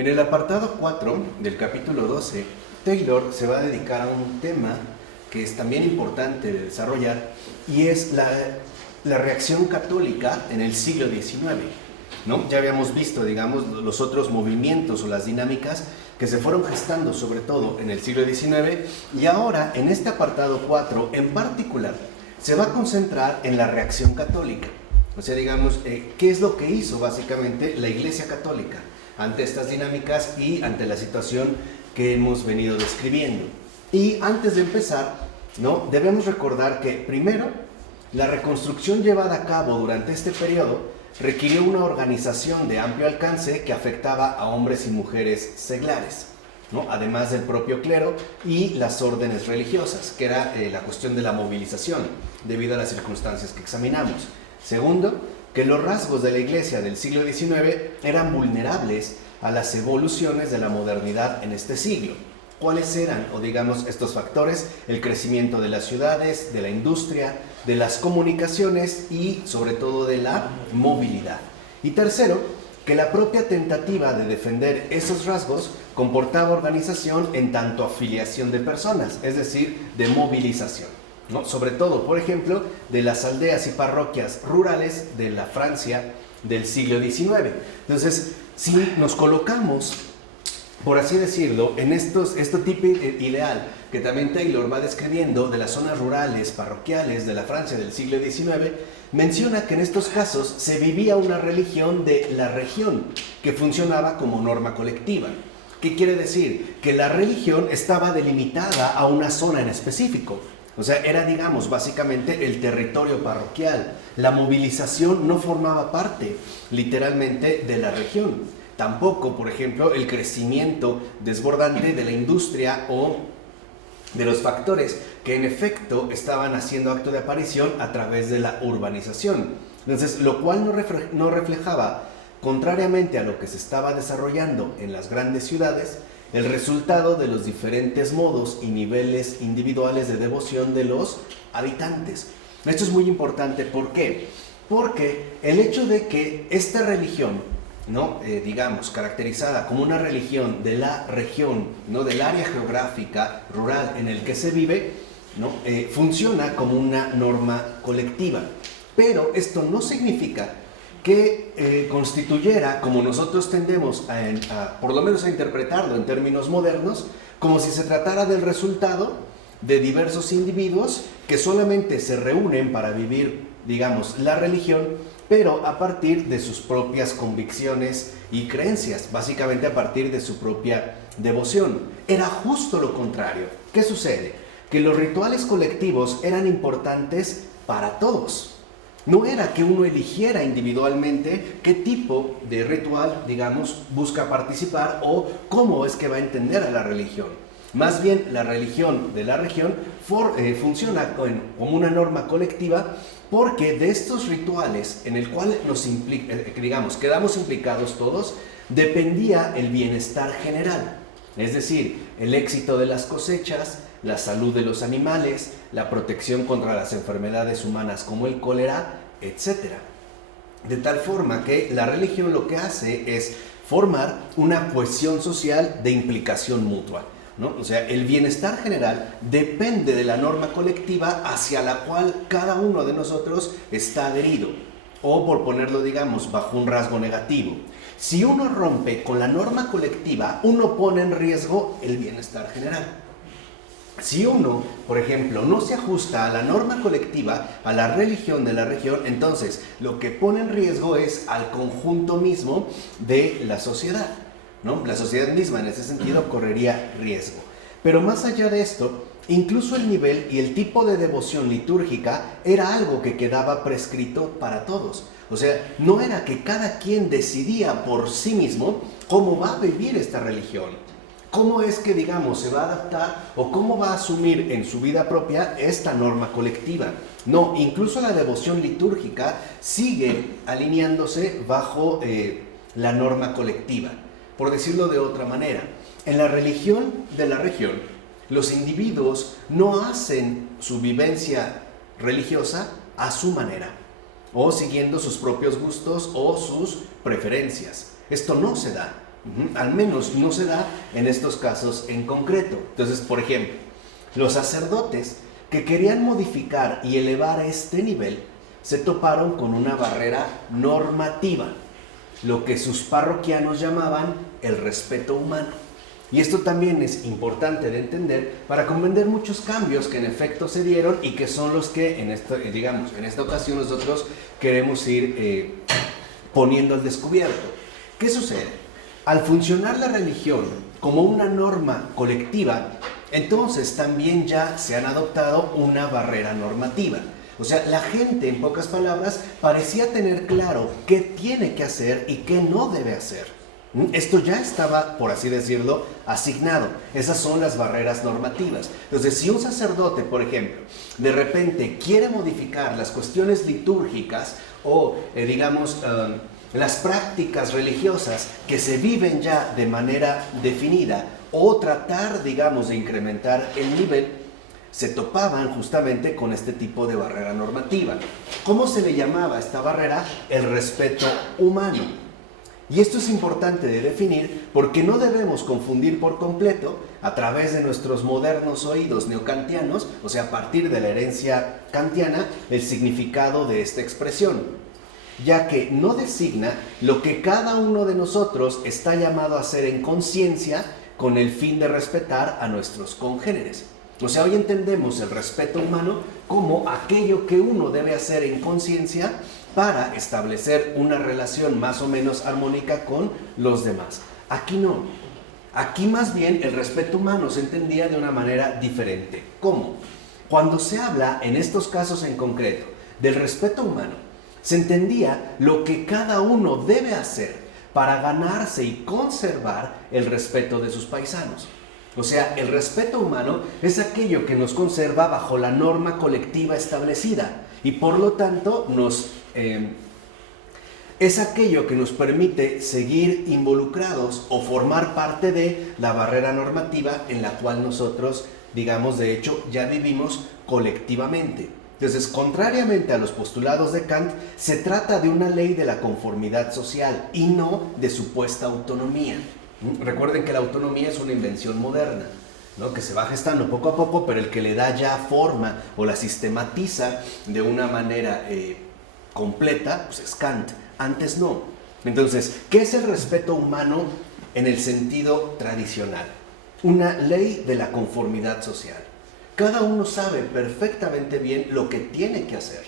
En el apartado 4 del capítulo 12, Taylor se va a dedicar a un tema que es también importante de desarrollar y es la reacción católica en el siglo XIX, ¿no? Ya habíamos visto, digamos, los otros movimientos o las dinámicas que se fueron gestando sobre todo en el siglo XIX y ahora en este apartado 4 en particular se va a concentrar en la reacción católica. O sea, digamos, ¿qué es lo que hizo básicamente la Iglesia Católica ante estas dinámicas y ante la situación que hemos venido describiendo? Y antes de empezar, ¿no?, debemos recordar que primero, la reconstrucción llevada a cabo durante este periodo requirió una organización de amplio alcance que afectaba a hombres y mujeres seglares, ¿no?, además del propio clero y las órdenes religiosas, que era la cuestión de la movilización, debido a las circunstancias que examinamos. Segundo, que los rasgos de la Iglesia del siglo XIX eran vulnerables a las evoluciones de la modernidad en este siglo. ¿Cuáles eran, o digamos, estos factores? El crecimiento de las ciudades, de la industria, de las comunicaciones y sobre todo de la movilidad. Y tercero, que la propia tentativa de defender esos rasgos comportaba organización en tanto afiliación de personas, es decir, de movilización, ¿no? Sobre todo, por ejemplo, de las aldeas y parroquias rurales de la Francia del siglo XIX. Entonces, si nos colocamos, por así decirlo, en este tipo ideal que también Taylor va describiendo de las zonas rurales, parroquiales de la Francia del siglo XIX, menciona que en estos casos se vivía una religión de la región que funcionaba como norma colectiva. ¿Qué quiere decir? Que la religión estaba delimitada a una zona en específico. O sea, era, digamos, básicamente el territorio parroquial. La movilización no formaba parte, literalmente, de la región. Tampoco, por ejemplo, el crecimiento desbordante de la industria o de los factores que en efecto estaban haciendo acto de aparición a través de la urbanización. Entonces, lo cual no reflejaba, contrariamente a lo que se estaba desarrollando en las grandes ciudades, el resultado de los diferentes modos y niveles individuales de devoción de los habitantes. Esto es muy importante. ¿Por qué? Porque el hecho de que esta religión, ¿no?, digamos, caracterizada como una religión de la región, ¿no?, del área geográfica rural en el que se vive, ¿no?, funciona como una norma colectiva. Pero esto no significa que constituyera, como nosotros tendemos por lo menos a interpretarlo en términos modernos, como si se tratara del resultado de diversos individuos que solamente se reúnen para vivir, digamos, la religión, pero a partir de sus propias convicciones y creencias, básicamente a partir de su propia devoción. Era justo lo contrario. ¿Qué sucede? Que los rituales colectivos eran importantes para todos. No era que uno eligiera individualmente qué tipo de ritual, digamos, busca participar o cómo es que va a entender a la religión. Más bien, la religión de la región funciona como una norma colectiva, porque de estos rituales en el cual digamos, quedamos implicados todos, dependía el bienestar general. Es decir, el éxito de las cosechas, la salud de los animales, la protección contra las enfermedades humanas como el cólera, etc. De tal forma que la religión lo que hace es formar una cohesión social de implicación mutua, ¿no? O sea, el bienestar general depende de la norma colectiva hacia la cual cada uno de nosotros está adherido, o por ponerlo, digamos, bajo un rasgo negativo. Si uno rompe con la norma colectiva, uno pone en riesgo el bienestar general. Si uno, por ejemplo, no se ajusta a la norma colectiva, a la religión de la región, entonces lo que pone en riesgo es al conjunto mismo de la sociedad, ¿no? La sociedad misma en ese sentido correría riesgo. Pero más allá de esto, incluso el nivel y el tipo de devoción litúrgica era algo que quedaba prescrito para todos. O sea, no era que cada quien decidía por sí mismo cómo va a vivir esta religión. ¿Cómo es que, digamos, se va a adaptar o cómo va a asumir en su vida propia esta norma colectiva? No, incluso la devoción litúrgica sigue alineándose bajo la norma colectiva. Por decirlo de otra manera, en la religión de la región, los individuos no hacen su vivencia religiosa a su manera, o siguiendo sus propios gustos o sus preferencias. Esto no se da. Al menos no se da en estos casos en concreto. Entonces, por ejemplo, los sacerdotes que querían modificar y elevar a este nivel se toparon con una barrera normativa, lo que sus parroquianos llamaban el respeto humano. Y esto también es importante de entender para comprender muchos cambios que en efecto se dieron y que son los que en esta ocasión nosotros queremos ir poniendo al descubierto. ¿Qué sucede? Al funcionar la religión como una norma colectiva, entonces también ya se han adoptado una barrera normativa. O sea, la gente, en pocas palabras, parecía tener claro qué tiene que hacer y qué no debe hacer. Esto ya estaba, por así decirlo, asignado. Esas son las barreras normativas. Entonces, si un sacerdote, por ejemplo, de repente quiere modificar las cuestiones litúrgicas o, las prácticas religiosas que se viven ya de manera definida o tratar, de incrementar el nivel, se topaban justamente con este tipo de barrera normativa. ¿Cómo se le llamaba a esta barrera? El respeto humano. Y esto es importante de definir porque no debemos confundir por completo, a través de nuestros modernos oídos neocantianos, o sea, a partir de la herencia kantiana, el significado de esta expresión, ya que no designa lo que cada uno de nosotros está llamado a hacer en conciencia con el fin de respetar a nuestros congéneres. O sea, hoy entendemos el respeto humano como aquello que uno debe hacer en conciencia para establecer una relación más o menos armónica con los demás. Aquí no. Aquí más bien el respeto humano se entendía de una manera diferente. ¿Cómo? Cuando se habla, en estos casos en concreto, del respeto humano, se entendía lo que cada uno debe hacer para ganarse y conservar el respeto de sus paisanos. O sea, el respeto humano es aquello que nos conserva bajo la norma colectiva establecida y por lo tanto es aquello que nos permite seguir involucrados o formar parte de la barrera normativa en la cual nosotros, de hecho, ya vivimos colectivamente. Entonces, contrariamente a los postulados de Kant, se trata de una ley de la conformidad social y no de supuesta autonomía. Recuerden que la autonomía es una invención moderna, ¿no? Que se va gestando poco a poco, pero el que le da ya forma o la sistematiza de una manera completa, pues es Kant. Antes no. Entonces, ¿qué es el respeto humano en el sentido tradicional? Una ley de la conformidad social. Cada uno sabe perfectamente bien lo que tiene que hacer.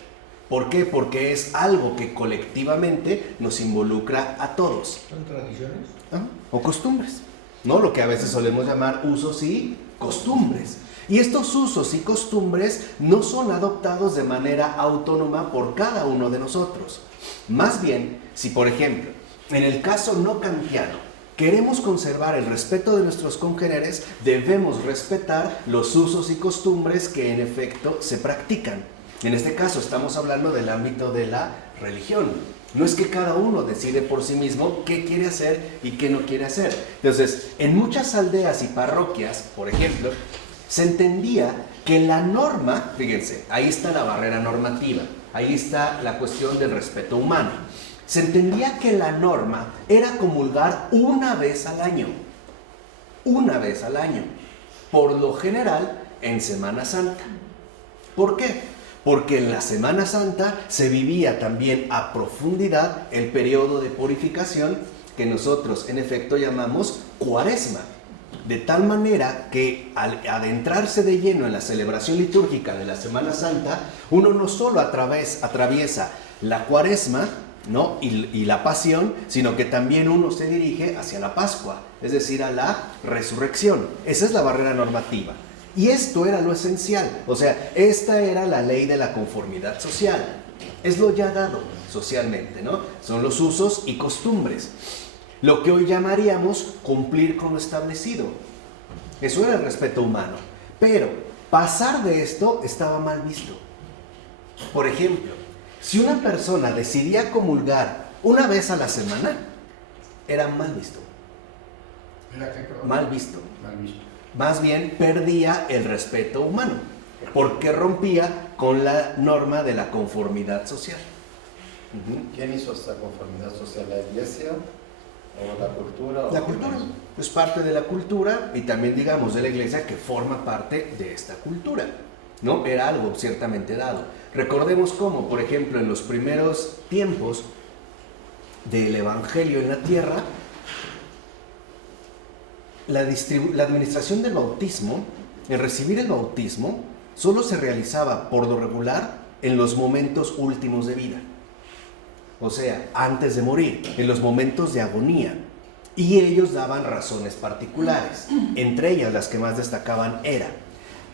¿Por qué? Porque es algo que colectivamente nos involucra a todos. ¿Son tradiciones? O costumbres, ¿no? Lo que a veces solemos llamar usos y costumbres. Y estos usos y costumbres no son adoptados de manera autónoma por cada uno de nosotros. Más bien, si por ejemplo, en el caso no kantiano, queremos conservar el respeto de nuestros congéneres, debemos respetar los usos y costumbres que en efecto se practican. En este caso estamos hablando del ámbito de la religión. No es que cada uno decide por sí mismo qué quiere hacer y qué no quiere hacer. Entonces, en muchas aldeas y parroquias, por ejemplo, se entendía que la norma, fíjense, ahí está la barrera normativa, ahí está la cuestión del respeto humano. Se entendía que la norma era comulgar una vez al año, por lo general en Semana Santa. ¿Por qué? Porque en la Semana Santa se vivía también a profundidad el periodo de purificación que nosotros en efecto llamamos Cuaresma. De tal manera que al adentrarse de lleno en la celebración litúrgica de la Semana Santa, uno no solo atraviesa la Cuaresma, ¿no? y la Pasión, sino que también uno se dirige hacia la Pascua, es decir, a la resurrección. Esa es la barrera normativa. Y esto era lo esencial, o sea, esta era la ley de la conformidad social. Es lo ya dado socialmente, ¿no? Son los usos y costumbres. Lo que hoy llamaríamos cumplir con lo establecido. Eso era el respeto humano. Pero pasar de esto estaba mal visto. Por ejemplo, si una persona decidía comulgar una vez a la semana, era mal visto. Mal visto. Más bien perdía el respeto humano, porque rompía con la norma de la conformidad social. ¿Quién hizo esta conformidad social? ¿La Iglesia? ¿O la cultura? La cultura es parte de la cultura y también, digamos, de la iglesia que forma parte de esta cultura, ¿no? Era algo ciertamente dado. Recordemos cómo, por ejemplo, en los primeros tiempos del Evangelio en la tierra, la administración del bautismo, el recibir el bautismo, solo se realizaba por lo regular en los momentos últimos de vida. O sea, antes de morir, en los momentos de agonía. Y ellos daban razones particulares. Entre ellas, las que más destacaban era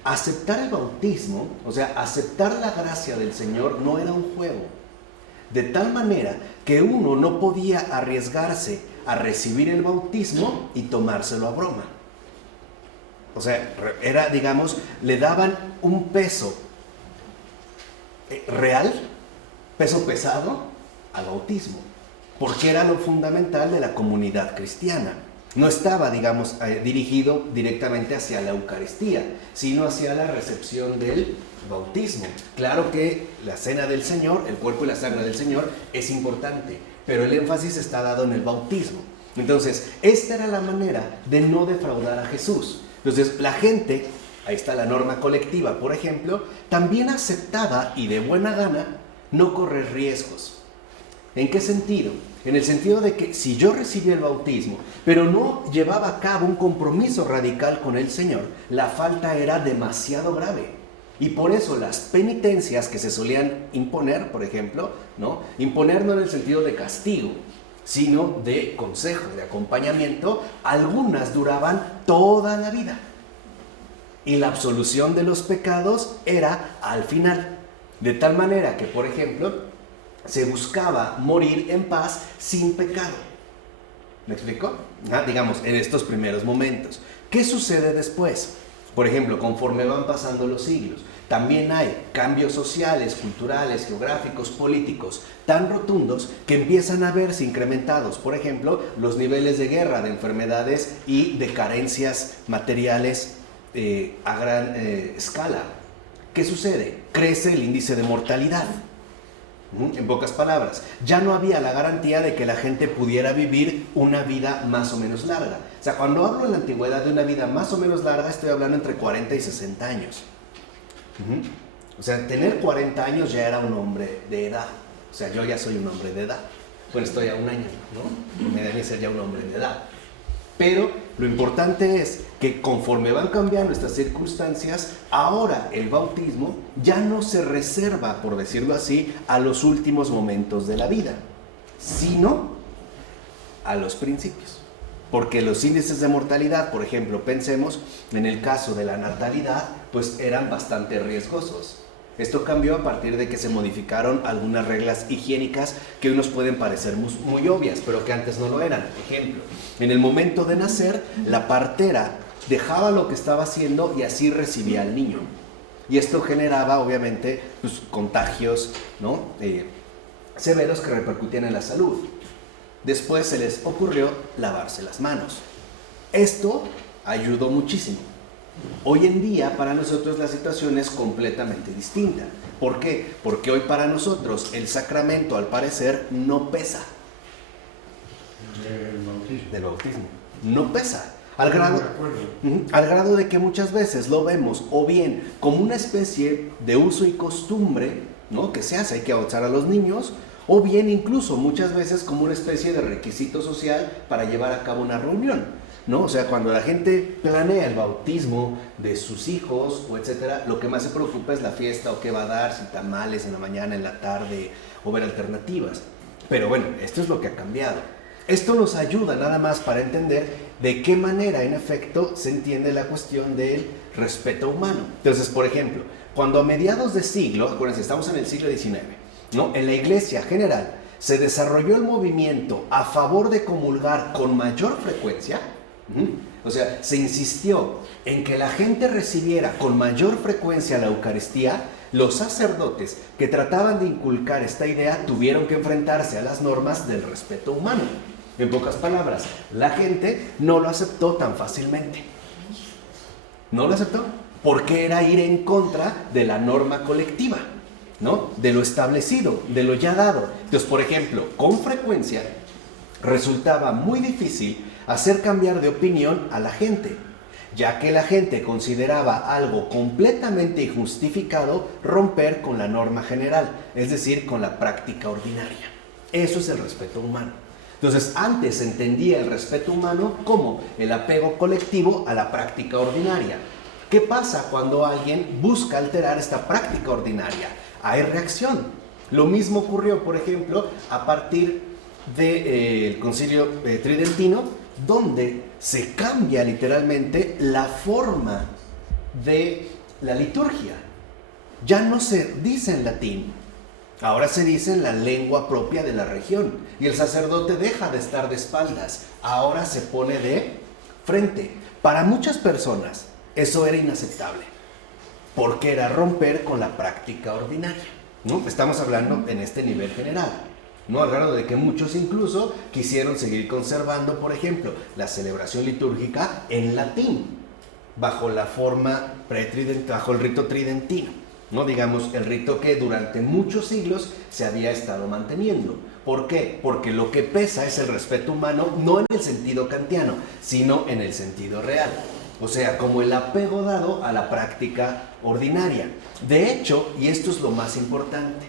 aceptar el bautismo, o sea, aceptar la gracia del Señor no era un juego. De tal manera que uno no podía arriesgarse a recibir el bautismo y tomárselo a broma. O sea, era, digamos, le daban un peso real, peso pesado al bautismo, porque era lo fundamental de la comunidad cristiana. No estaba, digamos, dirigido directamente hacia la Eucaristía, sino hacia la recepción del bautismo. Claro que la cena del Señor, el cuerpo y la sangre del Señor, es importante, pero el énfasis está dado en el bautismo. Entonces, esta era la manera de no defraudar a Jesús. Entonces, la gente, ahí está la norma colectiva, por ejemplo, también aceptaba y de buena gana no correr riesgos. ¿En qué sentido? En el sentido de que si yo recibí el bautismo, pero no llevaba a cabo un compromiso radical con el Señor, la falta era demasiado grave. Y por eso las penitencias que se solían imponer, por ejemplo, ¿no? Imponer no en el sentido de castigo, sino de consejo, de acompañamiento, algunas duraban toda la vida. Y la absolución de los pecados era al final. De tal manera que, por ejemplo, se buscaba morir en paz sin pecado. ¿Me explico? Digamos, en estos primeros momentos. ¿Qué sucede después? Por ejemplo, conforme van pasando los siglos, también hay cambios sociales, culturales, geográficos, políticos tan rotundos que empiezan a verse incrementados, por ejemplo, los niveles de guerra, de enfermedades y de carencias materiales a gran escala. ¿Qué sucede? Crece el índice de mortalidad. En pocas palabras, ya no había la garantía de que la gente pudiera vivir una vida más o menos larga. O sea, cuando hablo en la antigüedad de una vida más o menos larga, estoy hablando entre 40 y 60 años. O sea, tener 40 años ya era un hombre de edad. O sea, yo ya soy un hombre de edad. Bueno, estoy a un año, ¿no? Me debe ser ya un hombre de edad. Pero lo importante es que conforme van cambiando estas circunstancias, ahora el bautismo ya no se reserva, por decirlo así, a los últimos momentos de la vida, sino a los principios. Porque los índices de mortalidad, por ejemplo, pensemos en el caso de la natalidad, pues eran bastante riesgosos. Esto cambió a partir de que se modificaron algunas reglas higiénicas que hoy nos pueden parecer muy obvias, pero que antes no lo eran. Ejemplo, en el momento de nacer, la partera dejaba lo que estaba haciendo y así recibía al niño. Y esto generaba, obviamente, pues, contagios, ¿no? Severos que repercutían en la salud. Después se les ocurrió lavarse las manos. Esto ayudó muchísimo. Hoy en día para nosotros la situación es completamente distinta. ¿Por qué? Porque hoy para nosotros el sacramento al parecer no pesa. Del bautismo. No pesa. Al grado de que muchas veces lo vemos o bien como una especie de uso y costumbre, ¿no? Que se hace, hay que bautizar a los niños, o bien incluso muchas veces como una especie de requisito social para llevar a cabo una reunión. ¿No? O sea, cuando la gente planea el bautismo de sus hijos o etcétera, lo que más se preocupa es la fiesta o qué va a dar, si tamales en la mañana, en la tarde, o ver alternativas. Pero bueno, esto es lo que ha cambiado. Esto nos ayuda nada más para entender de qué manera, en efecto, se entiende la cuestión del respeto humano. Entonces, por ejemplo, cuando a mediados de siglo, acuérdense, estamos en el siglo XIX, ¿no? En la Iglesia general se desarrolló el movimiento a favor de comulgar con mayor frecuencia. O sea, se insistió en que la gente recibiera con mayor frecuencia la Eucaristía. Los sacerdotes que trataban de inculcar esta idea tuvieron que enfrentarse a las normas del respeto humano. En pocas palabras, la gente no lo aceptó tan fácilmente. No lo aceptó porque era ir en contra de la norma colectiva, ¿no? De lo establecido, de lo ya dado. Entonces, por ejemplo, con frecuencia resultaba muy difícil hacer cambiar de opinión a la gente, ya que la gente consideraba algo completamente injustificado romper con la norma general, es decir, con la práctica ordinaria. Eso es el respeto humano. Entonces, antes se entendía el respeto humano como el apego colectivo a la práctica ordinaria. ¿Qué pasa cuando alguien busca alterar esta práctica ordinaria? Hay reacción. Lo mismo ocurrió, por ejemplo, a partir del Concilio Tridentino, donde se cambia literalmente la forma de la liturgia. Ya no se dice en latín, ahora se dice en la lengua propia de la región, y el sacerdote deja de estar de espaldas, ahora se pone de frente. Para muchas personas eso era inaceptable, porque era romper con la práctica ordinaria, ¿no? Estamos hablando en este nivel general, ¿no? Al grado de que muchos incluso quisieron seguir conservando, por ejemplo, la celebración litúrgica en latín, bajo la forma bajo el rito tridentino, ¿no? Digamos, el rito que durante muchos siglos se había estado manteniendo. ¿Por qué? Porque lo que pesa es el respeto humano, no en el sentido kantiano, sino en el sentido real. O sea, como el apego dado a la práctica ordinaria. De hecho, y esto es lo más importante,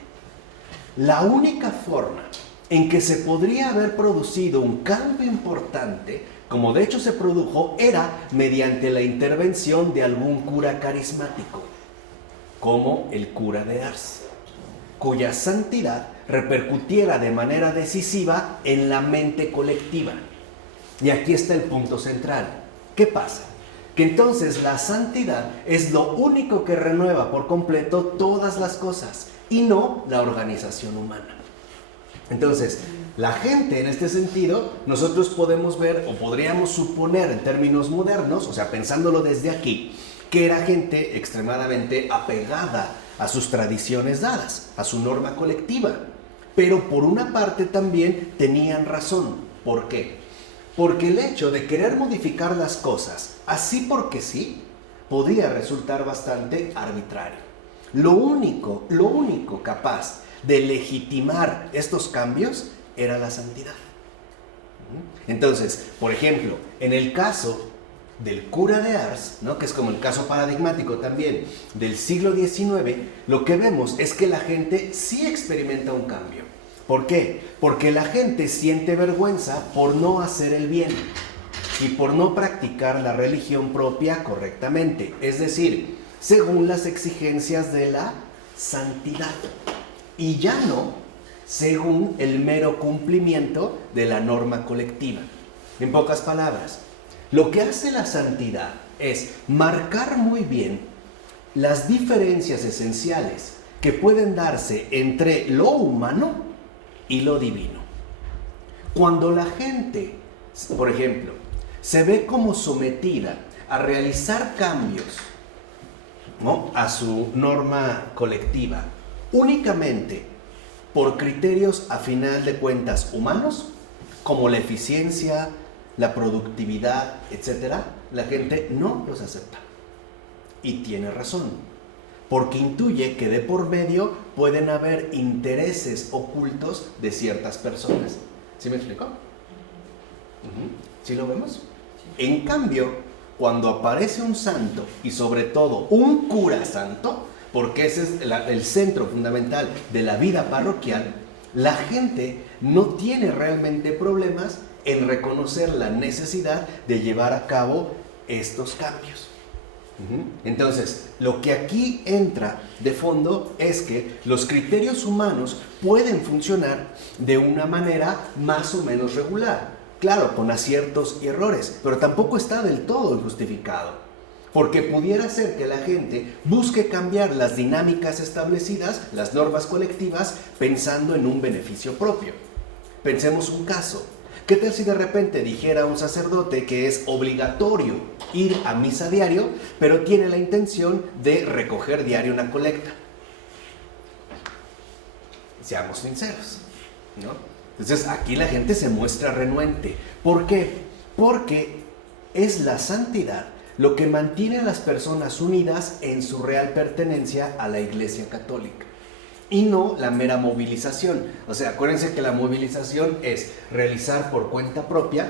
la única forma en que se podría haber producido un cambio importante, como de hecho se produjo, era mediante la intervención de algún cura carismático, como el cura de Ars, cuya santidad repercutiera de manera decisiva en la mente colectiva. Y aquí está el punto central. ¿Qué pasa? Que entonces la santidad es lo único que renueva por completo todas las cosas y no la organización humana. Entonces, la gente en este sentido, nosotros podemos ver o podríamos suponer en términos modernos, o sea, pensándolo desde aquí, que era gente extremadamente apegada a sus tradiciones dadas, a su norma colectiva. Pero por una parte también tenían razón. ¿Por qué? Porque el hecho de querer modificar las cosas así porque sí, podía resultar bastante arbitrario. Lo único capaz de legitimar estos cambios era la santidad. Entonces, por ejemplo, en el caso del cura de Ars, ¿no? Que es como el caso paradigmático también del siglo XIX, lo que vemos es que la gente sí experimenta un cambio. ¿Por qué? Porque la gente siente vergüenza por no hacer el bien y por no practicar la religión propia correctamente, es decir, según las exigencias de la santidad, y ya no según el mero cumplimiento de la norma colectiva. En pocas palabras, lo que hace la santidad es marcar muy bien las diferencias esenciales que pueden darse entre lo humano y lo divino. Cuando la gente, por ejemplo, se ve como sometida a realizar cambios, ¿no?, a su norma colectiva, únicamente por criterios a final de cuentas humanos, como la eficiencia, la productividad, etc., la gente no los acepta. Y tiene razón, porque intuye que de por medio pueden haber intereses ocultos de ciertas personas. ¿Sí me explicó? ¿Sí lo vemos? En cambio, cuando aparece un santo, y sobre todo un cura santo, porque ese es el centro fundamental de la vida parroquial, la gente no tiene realmente problemas en reconocer la necesidad de llevar a cabo estos cambios. Entonces, lo que aquí entra de fondo es que los criterios humanos pueden funcionar de una manera más o menos regular. Claro, con aciertos y errores, pero tampoco está del todo injustificado. Porque pudiera ser que la gente busque cambiar las dinámicas establecidas, las normas colectivas, pensando en un beneficio propio. Pensemos un caso. ¿Qué tal si de repente dijera un sacerdote que es obligatorio ir a misa diario, pero tiene la intención de recoger diario una colecta? Seamos sinceros, ¿no? Entonces aquí la gente se muestra renuente. ¿Por qué? Porque es la santidad lo que mantiene a las personas unidas en su real pertenencia a la Iglesia Católica. y no la mera movilización. O sea, acuérdense que la movilización es realizar por cuenta propia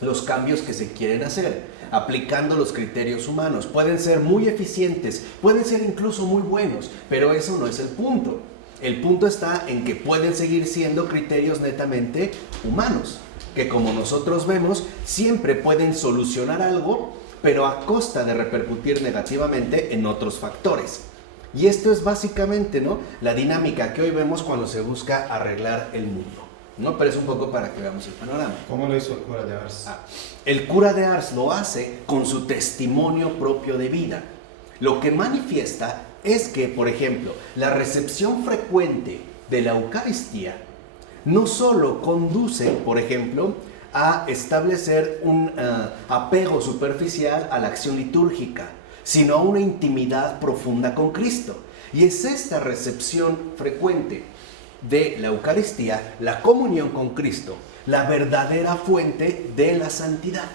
los cambios que se quieren hacer, aplicando los criterios humanos. Pueden ser muy eficientes, pueden ser incluso muy buenos, pero eso no es el punto. El punto está en que pueden seguir siendo criterios netamente humanos, que como nosotros vemos, siempre pueden solucionar algo, pero a costa de repercutir negativamente en otros factores. Y esto es básicamente, ¿no?, la dinámica que hoy vemos cuando se busca arreglar el mundo, ¿no? Pero es un poco para que veamos el panorama. ¿Cómo lo hizo el cura de Ars? El cura de Ars lo hace con su testimonio propio de vida. Lo que manifiesta es que, por ejemplo, la recepción frecuente de la Eucaristía no solo conduce, por ejemplo, a establecer un apego superficial a la acción litúrgica, sino a una intimidad profunda con Cristo. Y es esta recepción frecuente de la Eucaristía, la comunión con Cristo, la verdadera fuente de la santidad.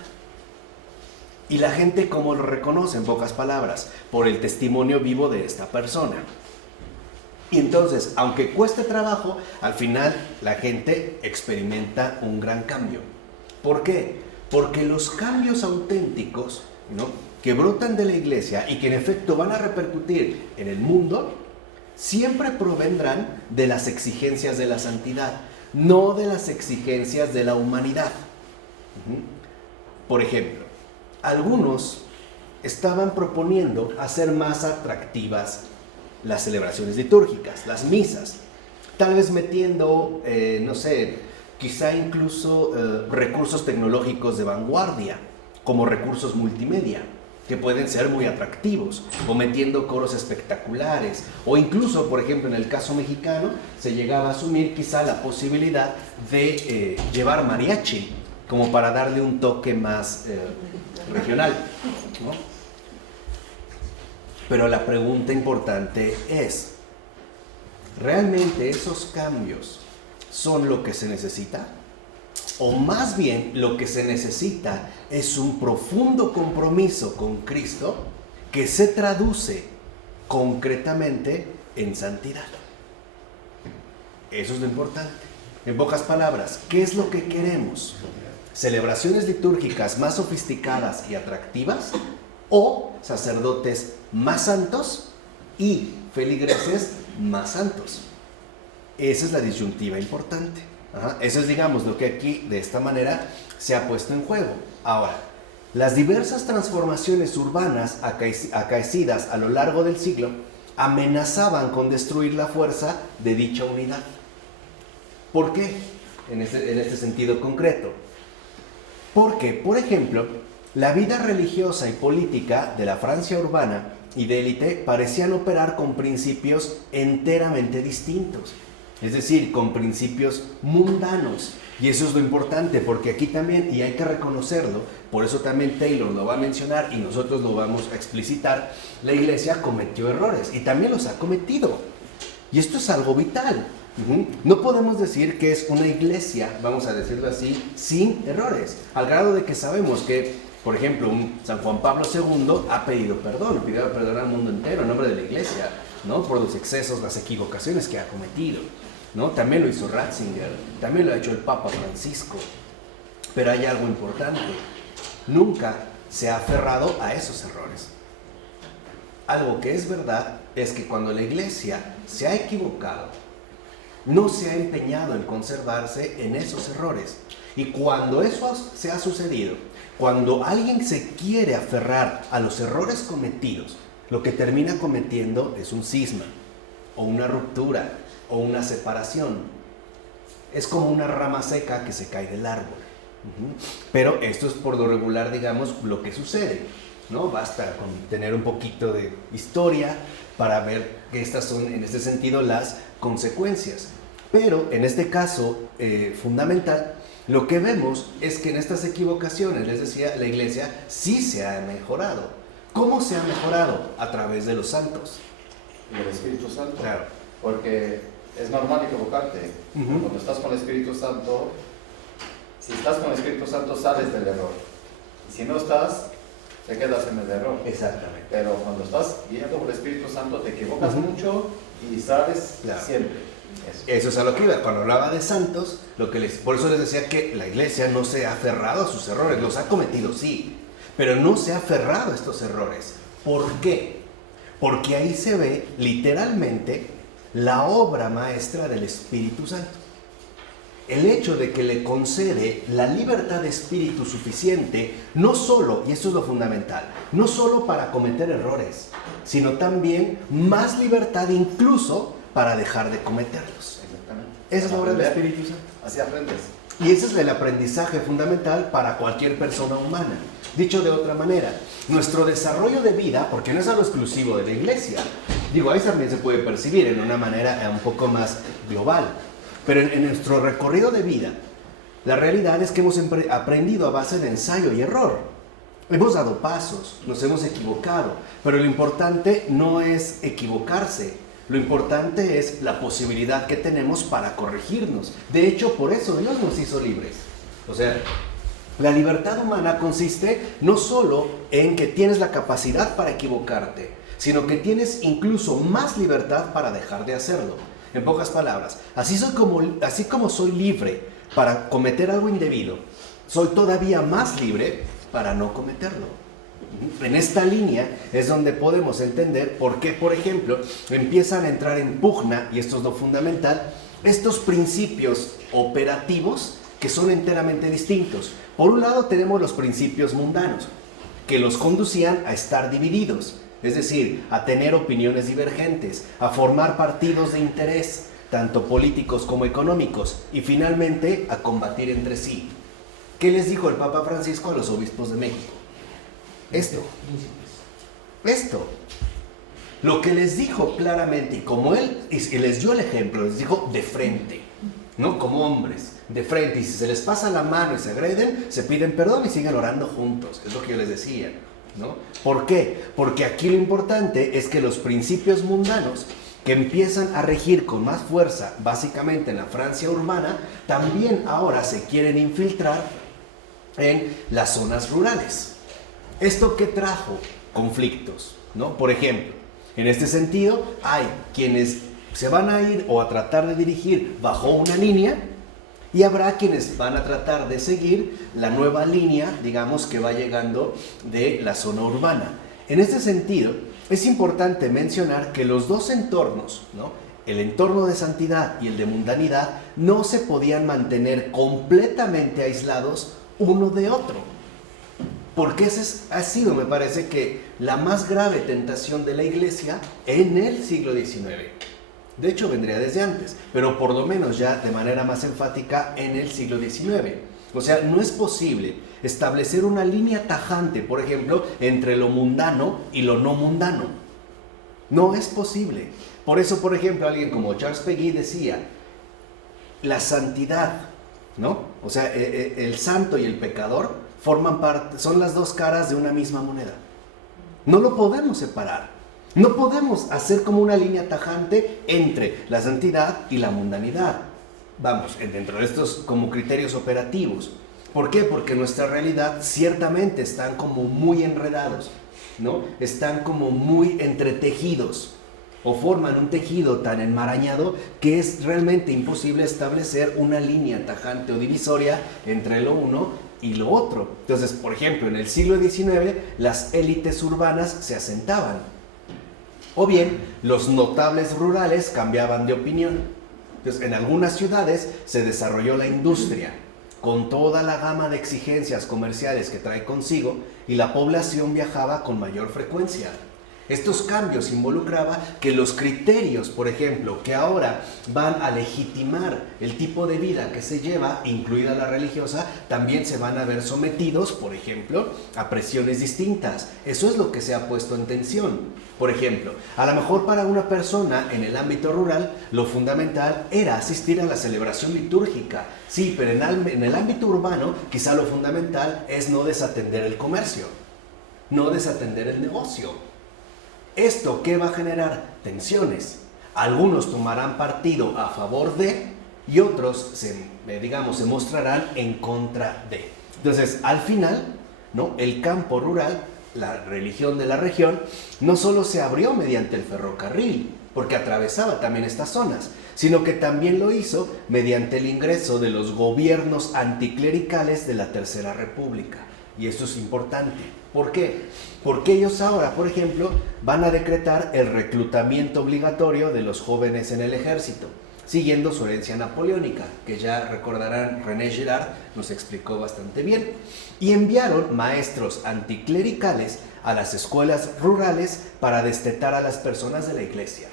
Y la gente, ¿cómo lo reconoce? En pocas palabras, por el testimonio vivo de esta persona. Y entonces, aunque cueste trabajo, al final la gente experimenta un gran cambio. ¿Por qué? Porque los cambios auténticos, ¿no?, que brotan de la iglesia y que en efecto van a repercutir en el mundo, siempre provendrán de las exigencias de la santidad, no de las exigencias de la humanidad. Por ejemplo, algunos estaban proponiendo hacer más atractivas las celebraciones litúrgicas, las misas, tal vez metiendo, no sé, quizá incluso recursos tecnológicos de vanguardia, como recursos multimedia, que pueden ser muy atractivos, o metiendo coros espectaculares, o incluso, por ejemplo, en el caso mexicano, se llegaba a asumir quizá la posibilidad de llevar mariachi, como para darle un toque más regional, ¿no? Pero la pregunta importante es, ¿realmente esos cambios son lo que se necesita? O más bien lo que se necesita es un profundo compromiso con Cristo que se traduce concretamente en santidad. Eso es lo importante. En pocas palabras, ¿qué es lo que queremos? ¿Celebraciones litúrgicas más sofisticadas y atractivas? ¿O sacerdotes más santos y feligreses más santos? Esa es la disyuntiva importante. Eso es, digamos, lo que aquí de esta manera se ha puesto en juego. Ahora, las diversas transformaciones urbanas acaecidas a lo largo del siglo amenazaban con destruir la fuerza de dicha unidad. ¿Por qué? En este sentido concreto. Porque, por ejemplo, la vida religiosa y política de la Francia urbana y de élite parecían operar con principios enteramente distintos. Es decir, con principios mundanos. Y eso es lo importante, porque aquí también, y hay que reconocerlo, por eso también Taylor lo va a mencionar y nosotros lo vamos a explicitar, la iglesia cometió errores y también los ha cometido. Y esto es algo vital. No podemos decir que es una iglesia, vamos a decirlo así, sin errores. Al grado de que sabemos que, por ejemplo, un San Juan Pablo II ha pedido perdón, pidió perdón al mundo entero en nombre de la iglesia, ¿no?, por los excesos, las equivocaciones que ha cometido, ¿no? También lo hizo Ratzinger, también lo ha hecho el Papa Francisco. Pero hay algo importante, nunca se ha aferrado a esos errores. Algo que es verdad es que cuando la iglesia se ha equivocado, no se ha empeñado en conservarse en esos errores. Y cuando eso se ha sucedido, cuando alguien se quiere aferrar a los errores cometidos, lo que termina cometiendo es un cisma, o una ruptura, o una separación. Es como una rama seca que se cae del árbol. Pero esto es por lo regular, digamos, lo que sucede, ¿no? Basta con tener un poquito de historia para ver que estas son, en este sentido, las consecuencias. Pero en este caso fundamental, lo que vemos es que en estas equivocaciones, les decía, la iglesia sí se ha mejorado. ¿Cómo se ha mejorado? A través de los santos. El Espíritu Santo. Claro. Porque es normal equivocarte. Cuando estás con el Espíritu Santo, si estás con el Espíritu Santo sales del error. Y si no estás, te quedas en el error. Exactamente. Pero cuando estás guiado por el Espíritu Santo, te equivocas mucho y sabes siempre. Eso es a lo que iba. Cuando hablaba de santos, por eso les decía que la iglesia no se ha aferrado a sus errores. Los ha cometido, sí, pero no se ha aferrado a estos errores. ¿Por qué? Porque ahí se ve literalmente la obra maestra del Espíritu Santo. El hecho de que le concede la libertad de espíritu suficiente, no solo, y esto es lo fundamental, no solo para cometer errores, sino también más libertad incluso para dejar de cometerlos. Exactamente. Esa es la obra del Espíritu Santo. Así aprendes. Y ese es el aprendizaje fundamental para cualquier persona humana. Dicho de otra manera, nuestro desarrollo de vida, porque no es algo exclusivo de la iglesia, ahí también se puede percibir en una manera un poco más global, pero en nuestro recorrido de vida, la realidad es que hemos aprendido a base de ensayo y error. Hemos dado pasos, nos hemos equivocado, pero lo importante no es equivocarse. Lo importante es la posibilidad que tenemos para corregirnos. De hecho, por eso Dios nos hizo libres. O sea, la libertad humana consiste no solo en que tienes la capacidad para equivocarte, sino que tienes incluso más libertad para dejar de hacerlo. En pocas palabras, así como soy libre para cometer algo indebido, soy todavía más libre para no cometerlo. En esta línea es donde podemos entender por qué, por ejemplo, empiezan a entrar en pugna, y esto es lo fundamental, estos principios operativos que son enteramente distintos. Por un lado tenemos los principios mundanos, que los conducían a estar divididos, es decir, a tener opiniones divergentes, a formar partidos de interés, tanto políticos como económicos, y finalmente a combatir entre sí. ¿Qué les dijo el Papa Francisco a los obispos de México? Esto. Lo que les dijo claramente, y como él les dio el ejemplo, les dijo de frente, ¿no? Como hombres, de frente, y si se les pasa la mano y se agreden, se piden perdón y siguen orando juntos, es lo que yo les decía, ¿no? ¿Por qué? Porque aquí lo importante es que los principios mundanos que empiezan a regir con más fuerza, básicamente en la Francia urbana, también ahora se quieren infiltrar en las zonas rurales. ¿Esto qué trajo? Conflictos, ¿no? Por ejemplo, en este sentido, hay quienes se van a ir o a tratar de dirigir bajo una línea, y habrá quienes van a tratar de seguir la nueva línea, digamos, que va llegando de la zona urbana. En este sentido, es importante mencionar que los dos entornos, ¿no? El entorno de santidad y el de mundanidad, no se podían mantener completamente aislados uno de otro. Porque esa ha sido, me parece que, la más grave tentación de la iglesia en el siglo XIX. De hecho, vendría desde antes, pero por lo menos ya de manera más enfática en el siglo XIX. O sea, no es posible establecer una línea tajante, por ejemplo, entre lo mundano y lo no mundano. No es posible. Por eso, por ejemplo, alguien como Charles Peguy decía, la santidad, ¿no? O sea, el santo y el pecador forman parte, son las dos caras de una misma moneda. No lo podemos separar. No podemos hacer como una línea tajante entre la santidad y la mundanidad. Vamos, dentro de estos como criterios operativos. ¿Por qué? Porque nuestra realidad ciertamente están como muy enredados, ¿no? Están como muy entretejidos, o forman un tejido tan enmarañado que es realmente imposible establecer una línea tajante o divisoria entre lo uno y lo otro. Entonces, por ejemplo, en el siglo XIX las élites urbanas se asentaban, o bien los notables rurales cambiaban de opinión. Entonces, en algunas ciudades se desarrolló la industria con toda la gama de exigencias comerciales que trae consigo, y la población viajaba con mayor frecuencia. Estos cambios involucraban que los criterios, por ejemplo, que ahora van a legitimar el tipo de vida que se lleva, incluida la religiosa, también se van a ver sometidos, por ejemplo, a presiones distintas. Eso es lo que se ha puesto en tensión. Por ejemplo, a lo mejor para una persona en el ámbito rural, lo fundamental era asistir a la celebración litúrgica. Sí, pero en el ámbito urbano, quizá lo fundamental es no desatender el comercio, no desatender el negocio. ¿Esto qué va a generar? Tensiones. Algunos tomarán partido a favor de, y otros se mostrarán en contra de. Entonces, al final, ¿no? El campo rural la religión de la región, no solo se abrió mediante el ferrocarril, porque atravesaba también estas zonas, sino que también lo hizo mediante el ingreso de los gobiernos anticlericales de la Tercera República. Y esto es importante. ¿Por qué? Porque ellos ahora, por ejemplo, van a decretar el reclutamiento obligatorio de los jóvenes en el ejército, siguiendo su herencia napoleónica, que ya recordarán René Girard nos explicó bastante bien, y enviaron maestros anticlericales a las escuelas rurales para destetar a las personas de la iglesia.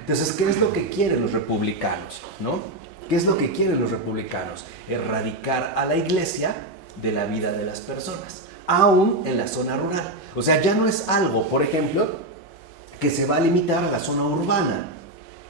Entonces, ¿qué es lo que quieren los republicanos? ¿No? ¿Qué es lo que quieren los republicanos? Erradicar a la iglesia de la vida de las personas, aún en la zona rural. O sea, ya no es algo, por ejemplo, que se va a limitar a la zona urbana.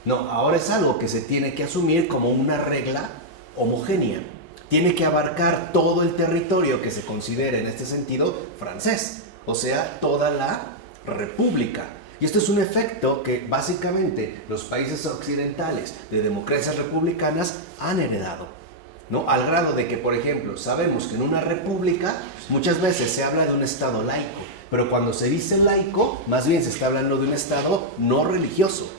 No, ahora es algo que se tiene que asumir como una regla homogénea. Tiene que abarcar todo el territorio que se considere en este sentido francés, o sea, toda la república. Y esto es un efecto que básicamente los países occidentales de democracias republicanas han heredado, ¿no? Al grado de que, por ejemplo, sabemos que en una república muchas veces se habla de un estado laico, pero cuando se dice laico, más bien se está hablando de un estado no religioso,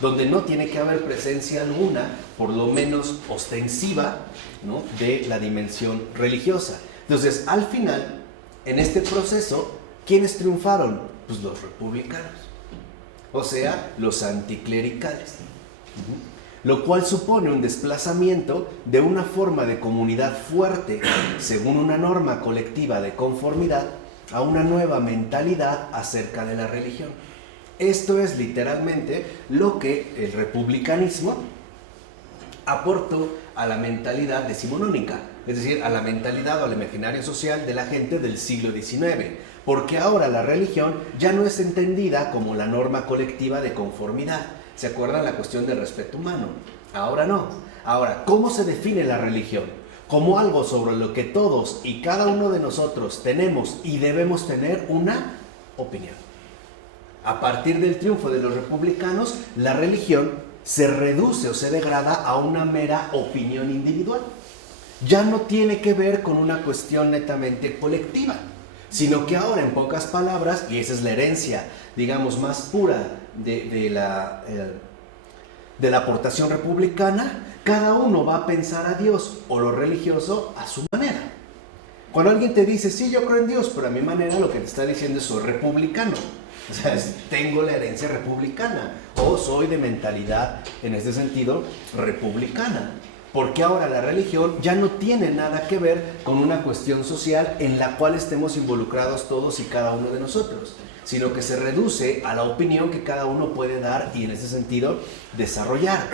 donde no tiene que haber presencia alguna, por lo menos ostensiva, ¿no?, de la dimensión religiosa. Entonces, al final, en este proceso, ¿quiénes triunfaron? Pues los republicanos, o sea, los anticlericales. Lo cual supone un desplazamiento de una forma de comunidad fuerte, según una norma colectiva de conformidad, a una nueva mentalidad acerca de la religión. Esto es literalmente lo que el republicanismo aportó a la mentalidad decimonónica, es decir, a la mentalidad o al imaginario social de la gente del siglo XIX, porque ahora la religión ya no es entendida como la norma colectiva de conformidad. ¿Se acuerdan la cuestión del respeto humano? Ahora no. Ahora, ¿cómo se define la religión? Como algo sobre lo que todos y cada uno de nosotros tenemos y debemos tener una opinión. A partir del triunfo de los republicanos, la religión se reduce o se degrada a una mera opinión individual. Ya no tiene que ver con una cuestión netamente colectiva, sino que ahora, en pocas palabras, y esa es la herencia, digamos, más pura de la aportación republicana, cada uno va a pensar a Dios o lo religioso a su manera. Cuando alguien te dice, sí, yo creo en Dios, pero a mi manera, lo que te está diciendo es soy republicano. O sea, tengo la herencia republicana o soy de mentalidad, en este sentido, republicana. Porque ahora la religión ya no tiene nada que ver con una cuestión social en la cual estemos involucrados todos y cada uno de nosotros, sino que se reduce a la opinión que cada uno puede dar y en ese sentido desarrollar.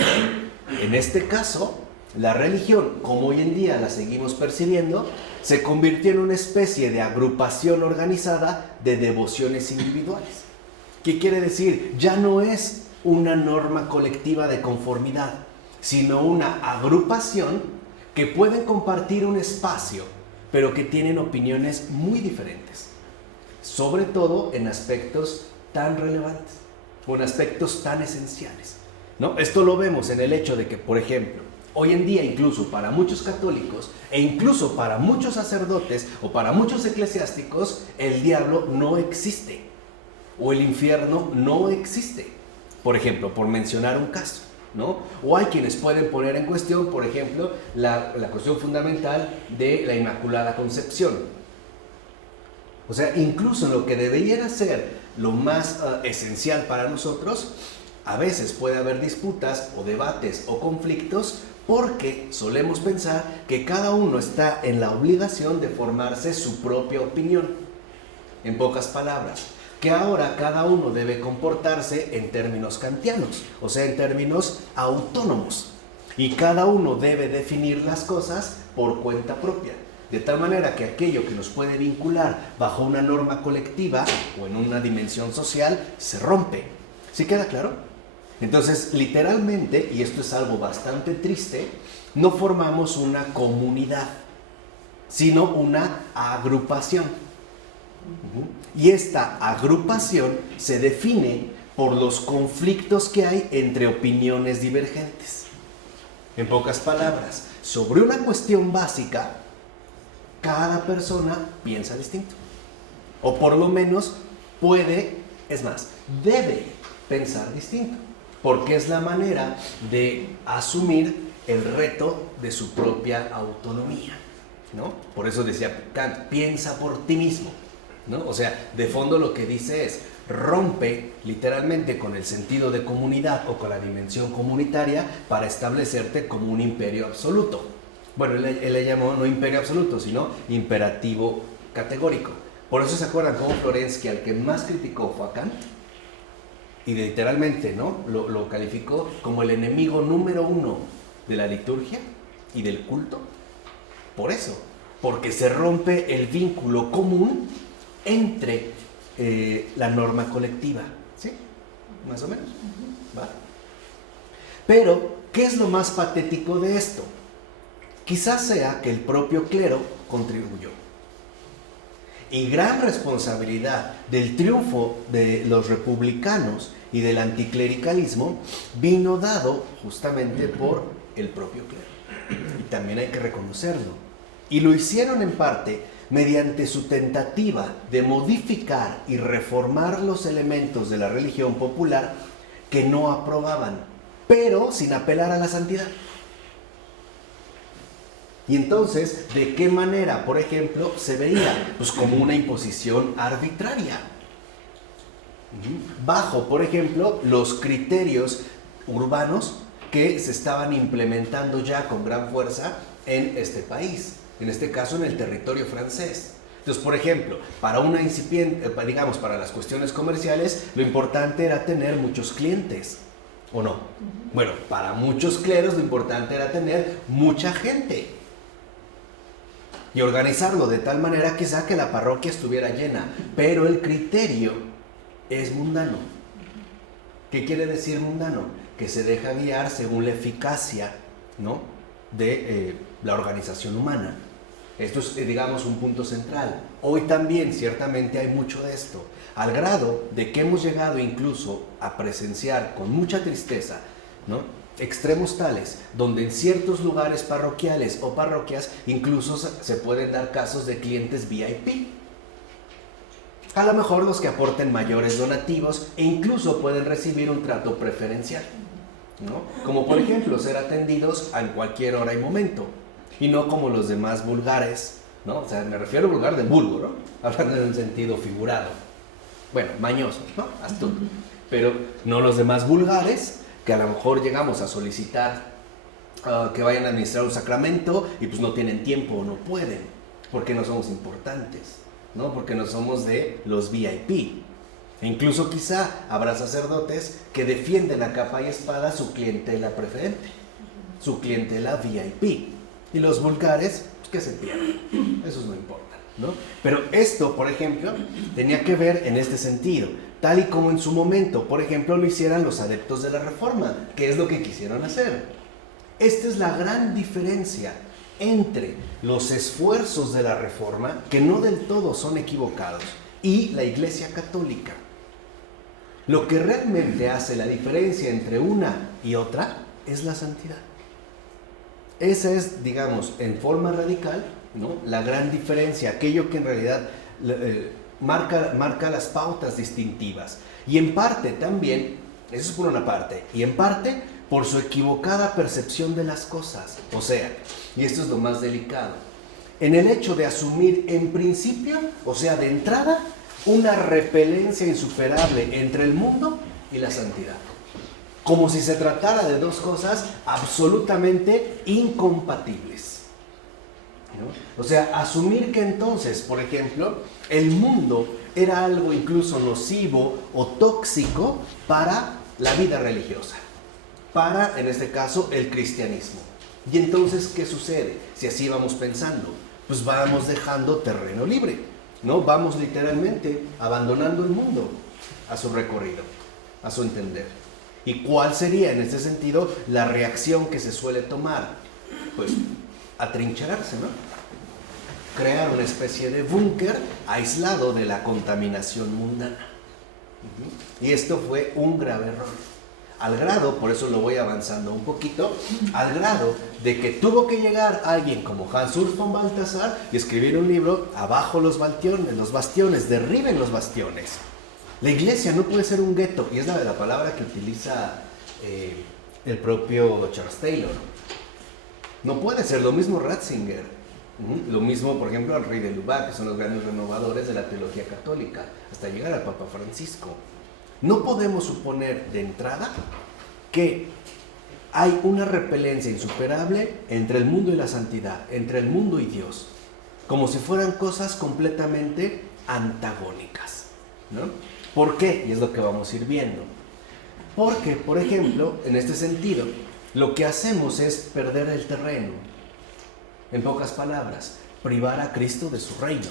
En este caso, la religión, como hoy en día la seguimos percibiendo, se convirtió en una especie de agrupación organizada de devociones individuales. ¿Qué quiere decir? Ya no es una norma colectiva de conformidad, sino una agrupación que pueden compartir un espacio, pero que tienen opiniones muy diferentes, sobre todo en aspectos tan relevantes o en aspectos tan esenciales, ¿no? Esto lo vemos en el hecho de que, por ejemplo, hoy en día incluso para muchos católicos e incluso para muchos sacerdotes o para muchos eclesiásticos, el diablo no existe o el infierno no existe, por ejemplo, por mencionar un caso, ¿no? O hay quienes pueden poner en cuestión, por ejemplo, la cuestión fundamental de la Inmaculada Concepción. O sea, incluso en lo que debería ser lo más esencial para nosotros, a veces puede haber disputas o debates o conflictos porque solemos pensar que cada uno está en la obligación de formarse su propia opinión. En pocas palabras, que ahora cada uno debe comportarse en términos kantianos, o sea, en términos autónomos, y cada uno debe definir las cosas por cuenta propia, de tal manera que aquello que nos puede vincular bajo una norma colectiva o en una dimensión social se rompe. ¿Sí queda claro? Entonces, literalmente, y esto es algo bastante triste, no formamos una comunidad, sino una agrupación. Y esta agrupación se define por los conflictos que hay entre opiniones divergentes. En pocas palabras, sobre una cuestión básica, cada persona piensa distinto. O por lo menos puede, es más, debe pensar distinto, porque es la manera de asumir el reto de su propia autonomía, ¿no? Por eso decía Kant, piensa por ti mismo, ¿no? O sea, de fondo lo que dice es, rompe literalmente con el sentido de comunidad o con la dimensión comunitaria para establecerte como un imperio absoluto. Bueno, él le llamó no imperio absoluto, sino imperativo categórico. Por eso se acuerdan cómo Florensky al que más criticó fue a Kant, y literalmente, ¿no? Lo calificó como el enemigo número 1 de la liturgia y del culto. Por eso, porque se rompe el vínculo común entre la norma colectiva, ¿sí? Más o menos. ¿Va? Pero, ¿qué es lo más patético de esto? Quizás sea que el propio clero contribuyó. Y gran responsabilidad del triunfo de los republicanos y del anticlericalismo vino dado justamente por el propio clero. Y también hay que reconocerlo. Y lo hicieron en parte mediante su tentativa de modificar y reformar los elementos de la religión popular que no aprobaban, pero sin apelar a la santidad. Y entonces, ¿de qué manera, por ejemplo, se veía? Pues como una imposición arbitraria. Bajo, por ejemplo, los criterios urbanos que se estaban implementando ya con gran fuerza en este país, en este caso en el territorio francés. Entonces, por ejemplo, para una incipiente, digamos, para las cuestiones comerciales, lo importante era tener muchos clientes, ¿o no? Bueno, para muchos cleros lo importante era tener mucha gente. Y organizarlo de tal manera quizá que la parroquia estuviera llena. Pero el criterio es mundano. ¿Qué quiere decir mundano? Que se deja guiar según la eficacia, ¿no?, de la organización humana. Esto es, digamos, un punto central. Hoy también, ciertamente, hay mucho de esto. Al grado de que hemos llegado incluso a presenciar con mucha tristeza, ¿no?, extremos tales, donde en ciertos lugares parroquiales o parroquias incluso se pueden dar casos de clientes VIP. A lo mejor los que aporten mayores donativos e incluso pueden recibir un trato preferencial, ¿no? Como por ejemplo ser atendidos en cualquier hora y momento, y no como los demás vulgares, ¿no? O sea, me refiero a vulgar de vulgo, ¿no? Hablando en un sentido figurado. Bueno, mañosos, ¿no? Astutos. Pero no los demás vulgares, que a lo mejor llegamos a solicitar que vayan a administrar un sacramento y pues no tienen tiempo o no pueden, porque no somos importantes, ¿no? Porque no somos de los VIP. E incluso quizá habrá sacerdotes que defienden a capa y espada su clientela preferente, su clientela VIP. Y los vulgares, pues que se pierden, esos no importan, ¿no? Pero esto, por ejemplo, tenía que ver en este sentido, tal y como en su momento, por ejemplo, lo hicieran los adeptos de la Reforma, que es lo que quisieron hacer. Esta es la gran diferencia entre los esfuerzos de la Reforma, que no del todo son equivocados, y la Iglesia Católica. Lo que realmente hace la diferencia entre una y otra es la santidad. Esa es, digamos, en forma radical, ¿no?, la gran diferencia, aquello que en realidad marca las pautas distintivas. Y en parte también, eso es por una parte, y en parte por su equivocada percepción de las cosas. O sea, y esto es lo más delicado, en el hecho de asumir en principio, o sea, de entrada, una repelencia insuperable entre el mundo y la santidad. Como si se tratara de dos cosas absolutamente incompatibles, ¿no? O sea, asumir que entonces, por ejemplo, el mundo era algo incluso nocivo o tóxico para la vida religiosa, para, en este caso, el cristianismo. Y entonces, ¿qué sucede? Si así vamos pensando, pues vamos dejando terreno libre, ¿no? Vamos literalmente abandonando el mundo a su recorrido, a su entender. ¿Y cuál sería en este sentido la reacción que se suele tomar? Pues atrincherarse, ¿no? Crear una especie de búnker aislado de la contaminación mundana. Y esto fue un grave error. al grado, por eso lo voy avanzando un poquito, al grado de que tuvo que llegar alguien como Hans-Urs von Balthasar y escribir un libro, abajo los bastiones, derriben los bastiones. La iglesia no puede ser un gueto, y es la palabra que utiliza el propio Charles Taylor. No puede ser, lo mismo Ratzinger, lo mismo, por ejemplo, Henri de Lubac, que son los grandes renovadores de la teología católica, hasta llegar al Papa Francisco. No podemos suponer de entrada que hay una repelencia insuperable entre el mundo y la santidad, entre el mundo y Dios, como si fueran cosas completamente antagónicas, ¿no? ¿Por qué? Y es lo que vamos a ir viendo. Porque, por ejemplo, en este sentido, lo que hacemos es perder el terreno. En pocas palabras, privar a Cristo de su reino.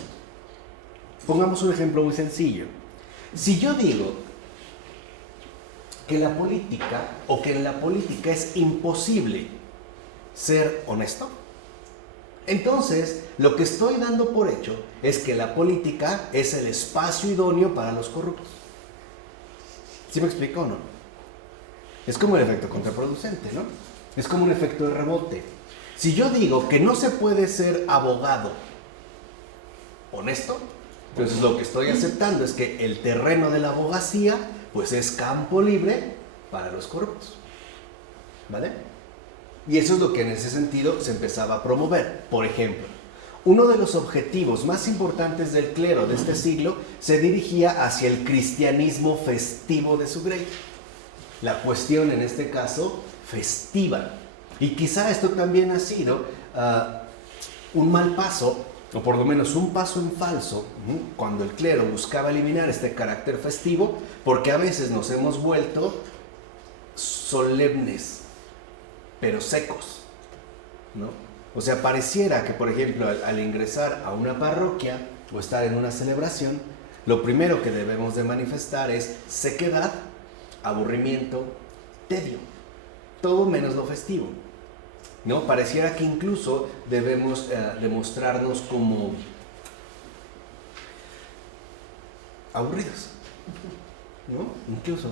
Pongamos un ejemplo muy sencillo. Si yo digo que la política, o que en la política es imposible ser honesto, entonces lo que estoy dando por hecho es que la política es el espacio idóneo para los corruptos. ¿Sí me explico o no? Es como el efecto contraproducente, ¿no? Es como un efecto de rebote. Si yo digo que no se puede ser abogado honesto, entonces lo que estoy aceptando es que el terreno de la abogacía pues es campo libre para los corruptos, ¿vale? Y eso es lo que en ese sentido se empezaba a promover. Por ejemplo, uno de los objetivos más importantes del clero de este siglo se dirigía hacia el cristianismo festivo de su grey. La cuestión en este caso, festiva. Y quizá esto también ha sido un mal paso, o por lo menos un paso en falso, cuando el clero buscaba eliminar este carácter festivo, porque a veces nos hemos vuelto solemnes, pero secos, ¿no? O sea, pareciera que, por ejemplo, al ingresar a una parroquia o estar en una celebración, lo primero que debemos de manifestar es sequedad, aburrimiento, tedio, todo menos lo festivo, ¿no? Pareciera que incluso debemos demostrarnos como aburridos, ¿no? Incluso.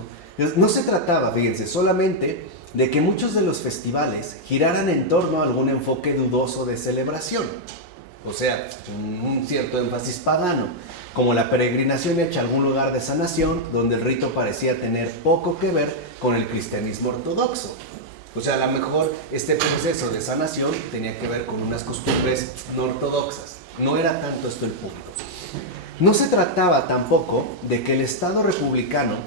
No se trataba, fíjense, solamente de que muchos de los festivales giraran en torno a algún enfoque dudoso de celebración, o sea, un cierto énfasis pagano, como la peregrinación hecha a algún lugar de sanación, donde el rito parecía tener poco que ver con el cristianismo ortodoxo. O sea, a lo mejor este proceso de sanación tenía que ver con unas costumbres no ortodoxas. No era tanto esto el punto. No se trataba tampoco de que el Estado republicano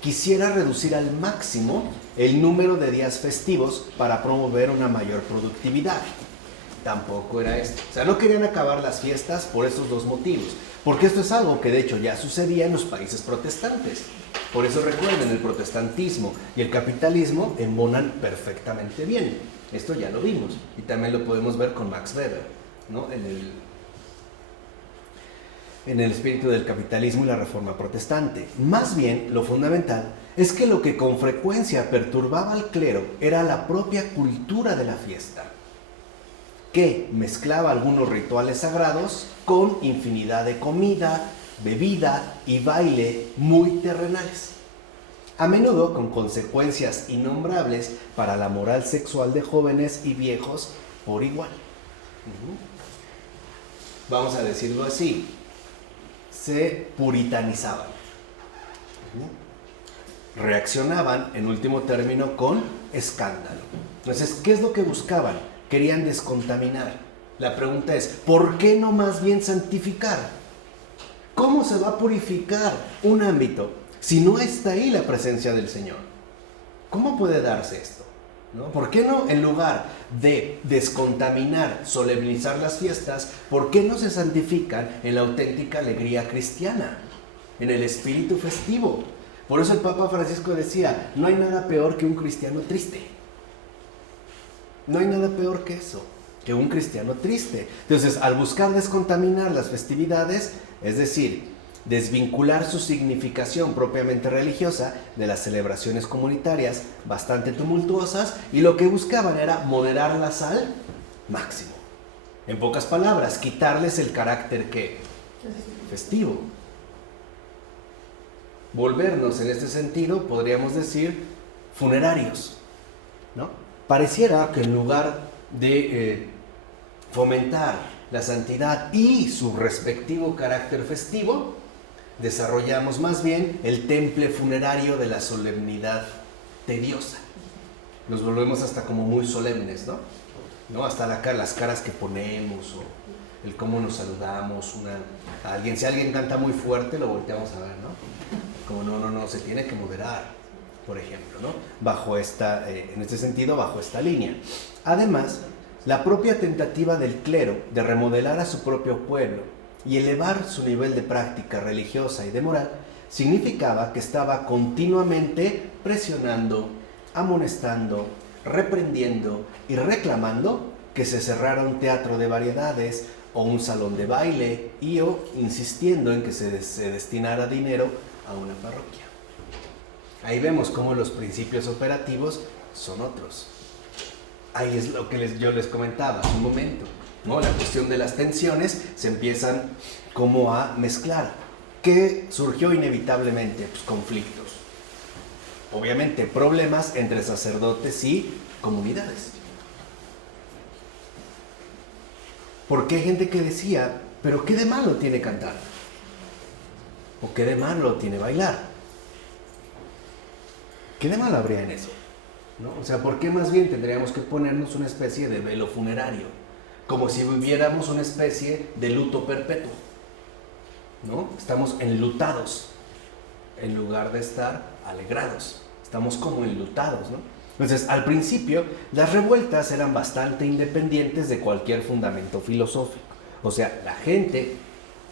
quisiera reducir al máximo el número de días festivos para promover una mayor productividad. Tampoco era esto. O sea, no querían acabar las fiestas por estos dos motivos. Porque esto es algo que de hecho ya sucedía en los países protestantes. Por eso recuerden, el protestantismo y el capitalismo embonan perfectamente bien. Esto ya lo vimos. Y también lo podemos ver con Max Weber, ¿no? En el espíritu del capitalismo y la reforma protestante. Más bien, lo fundamental es que lo que con frecuencia perturbaba al clero era la propia cultura de la fiesta, que mezclaba algunos rituales sagrados con infinidad de comida, bebida y baile muy terrenales, a menudo con consecuencias innombrables para la moral sexual de jóvenes y viejos por igual. Vamos a decirlo así, se puritanizaban, reaccionaban en último término con escándalo. Entonces, ¿qué es lo que buscaban? Querían descontaminar. La pregunta es, ¿por qué no más bien santificar? ¿Cómo se va a purificar un ámbito si no está ahí la presencia del Señor? ¿Cómo puede darse esto? ¿No? ¿Por qué no, en lugar de descontaminar, solemnizar las fiestas, por qué no se santifican en la auténtica alegría cristiana, en el espíritu festivo? Por eso el Papa Francisco decía, no hay nada peor que un cristiano triste. No hay nada peor que eso, que un cristiano triste. Entonces, al buscar descontaminar las festividades, es decir, desvincular su significación propiamente religiosa de las celebraciones comunitarias bastante tumultuosas, y lo que buscaban era moderarlas al máximo. En pocas palabras, quitarles el carácter ¿qué? Festivo. Volvernos en este sentido, podríamos decir, funerarios, ¿no? Pareciera que en lugar de fomentar la santidad y su respectivo carácter festivo, desarrollamos más bien el temple funerario de la solemnidad tediosa. Nos volvemos hasta como muy solemnes, ¿no? Hasta las caras que ponemos o el cómo nos saludamos a alguien. Si alguien canta muy fuerte, lo volteamos a ver, ¿no? Como no, se tiene que moderar, por ejemplo, ¿no? En este sentido, bajo esta línea. Además, la propia tentativa del clero de remodelar a su propio pueblo y elevar su nivel de práctica religiosa y de moral significaba que estaba continuamente presionando, amonestando, reprendiendo y reclamando que se cerrara un teatro de variedades o un salón de baile o insistiendo en que se destinara dinero a una parroquia. Ahí vemos cómo los principios operativos son otros. Ahí es lo que yo les comentaba hace un momento, ¿no? La cuestión de las tensiones se empiezan como a mezclar. ¿Qué surgió inevitablemente? Pues conflictos. Obviamente problemas entre sacerdotes y comunidades. Porque hay gente que decía, pero ¿qué de malo tiene cantar? ¿O qué de malo tiene bailar? ¿Qué de malo habría en eso? ¿No? O sea, ¿por qué más bien tendríamos que ponernos una especie de velo funerario? Como si viviéramos una especie de luto perpetuo, ¿no? Estamos enlutados en lugar de estar alegrados. Estamos como enlutados, ¿no? Entonces, al principio, las revueltas eran bastante independientes de cualquier fundamento filosófico. O sea, la gente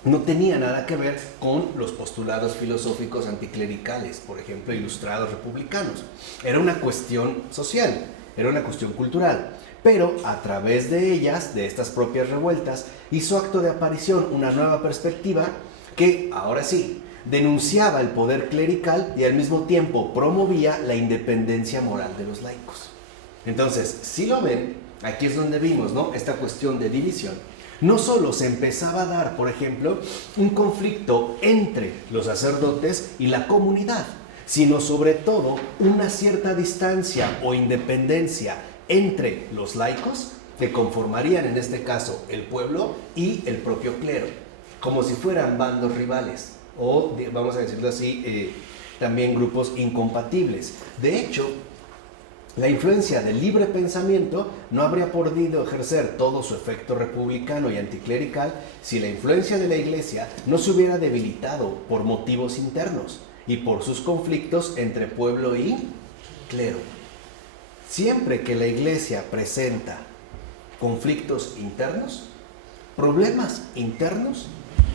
no tenía nada que ver con los postulados filosóficos anticlericales, por ejemplo, ilustrados republicanos. Era una cuestión social, era una cuestión cultural. Pero a través de ellas, de estas propias revueltas, hizo acto de aparición una nueva perspectiva que, ahora sí, denunciaba el poder clerical y al mismo tiempo promovía la independencia moral de los laicos. Entonces, si lo ven, aquí es donde vimos, ¿no?, esta cuestión de división. No solo se empezaba a dar, por ejemplo, un conflicto entre los sacerdotes y la comunidad, sino sobre todo una cierta distancia o independencia entre los laicos, que conformarían en este caso el pueblo, y el propio clero, como si fueran bandos rivales, o vamos a decirlo así, también grupos incompatibles. De hecho, la influencia del libre pensamiento no habría podido ejercer todo su efecto republicano y anticlerical si la influencia de la Iglesia no se hubiera debilitado por motivos internos y por sus conflictos entre pueblo y clero. Siempre que la Iglesia presenta conflictos internos, problemas internos,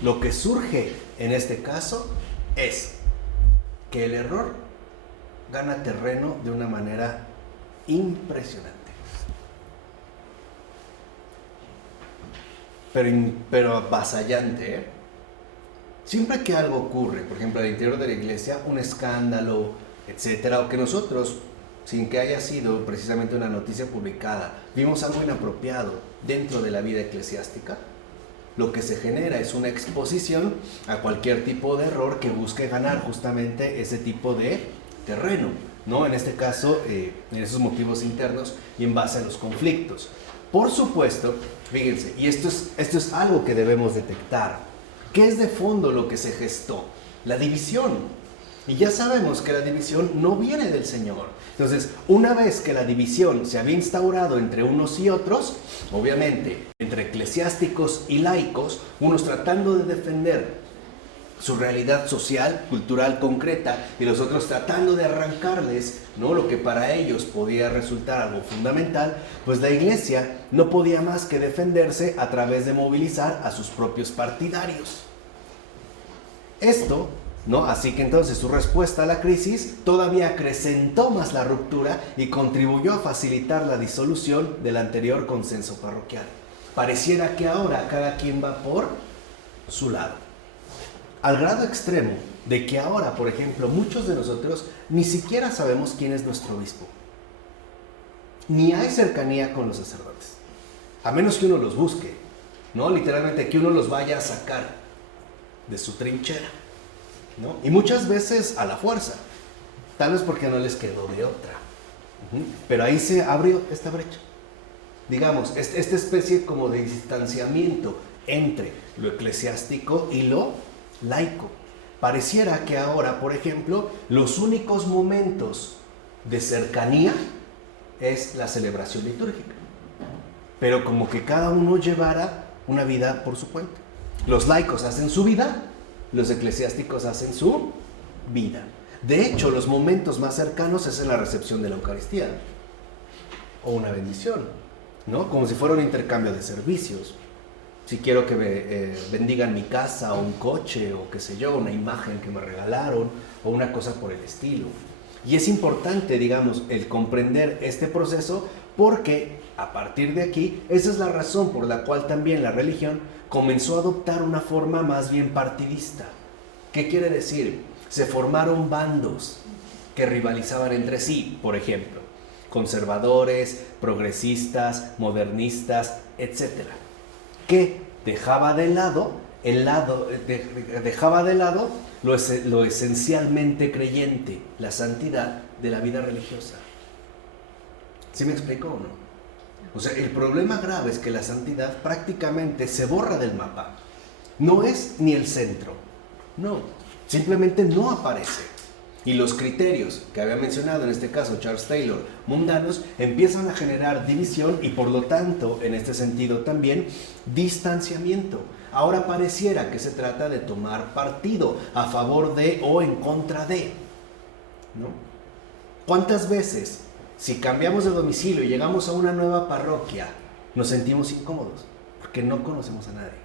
lo que surge en este caso es que el error gana terreno de una manera impresionante. Pero avasallante, ¿eh? Siempre que algo ocurre, por ejemplo, al interior de la iglesia, un escándalo, etcétera, o que nosotros, sin que haya sido precisamente una noticia publicada, vimos algo inapropiado dentro de la vida eclesiástica, lo que se genera es una exposición a cualquier tipo de error que busque ganar justamente ese tipo de terreno, ¿no? En este caso, en esos motivos internos y en base a los conflictos. Por supuesto, fíjense, y esto es algo que debemos detectar. ¿Qué es de fondo lo que se gestó? La división. Y ya sabemos que la división no viene del Señor. Entonces, una vez que la división se había instaurado entre unos y otros, obviamente, entre eclesiásticos y laicos, unos tratando de defender su realidad social, cultural concreta, y los otros tratando de arrancarles, ¿no?, lo que para ellos podía resultar algo fundamental, pues la iglesia no podía más que defenderse a través de movilizar a sus propios partidarios. Esto, ¿no? Así que entonces su respuesta a la crisis todavía acrecentó más la ruptura y contribuyó a facilitar la disolución del anterior consenso parroquial. Pareciera que ahora cada quien va por su lado. Al grado extremo de que ahora, por ejemplo, muchos de nosotros ni siquiera sabemos quién es nuestro obispo. Ni hay cercanía con los sacerdotes. A menos que uno los busque, ¿no? Literalmente que uno los vaya a sacar de su trinchera, ¿no? Y muchas veces a la fuerza. Tal vez porque no les quedó de otra. Pero ahí se abrió esta brecha. Digamos, esta especie como de distanciamiento entre lo eclesiástico y lo laico. Pareciera que ahora, por ejemplo, los únicos momentos de cercanía es la celebración litúrgica. Pero como que cada uno llevara una vida por su cuenta. Los laicos hacen su vida, los eclesiásticos hacen su vida. De hecho, los momentos más cercanos es en la recepción de la Eucaristía o una bendición, ¿no? Como si fuera un intercambio de servicios. Si quiero que me bendigan mi casa o un coche o qué sé yo, una imagen que me regalaron o una cosa por el estilo. Y es importante, digamos, el comprender este proceso porque a partir de aquí, esa es la razón por la cual también la religión comenzó a adoptar una forma más bien partidista. ¿Qué quiere decir? Se formaron bandos que rivalizaban entre sí, por ejemplo, conservadores, progresistas, modernistas, etc. Que dejaba de lado lo esencialmente creyente, la santidad de la vida religiosa. ¿Sí me explico o no? O sea, el problema grave es que la santidad prácticamente se borra del mapa. No es ni el centro, no, simplemente no aparece. Y los criterios que había mencionado, en este caso Charles Taylor, mundanos, empiezan a generar división y por lo tanto, en este sentido también, distanciamiento. Ahora pareciera que se trata de tomar partido a favor de o en contra de, ¿no? ¿Cuántas veces, si cambiamos de domicilio y llegamos a una nueva parroquia, nos sentimos incómodos? Porque no conocemos a nadie,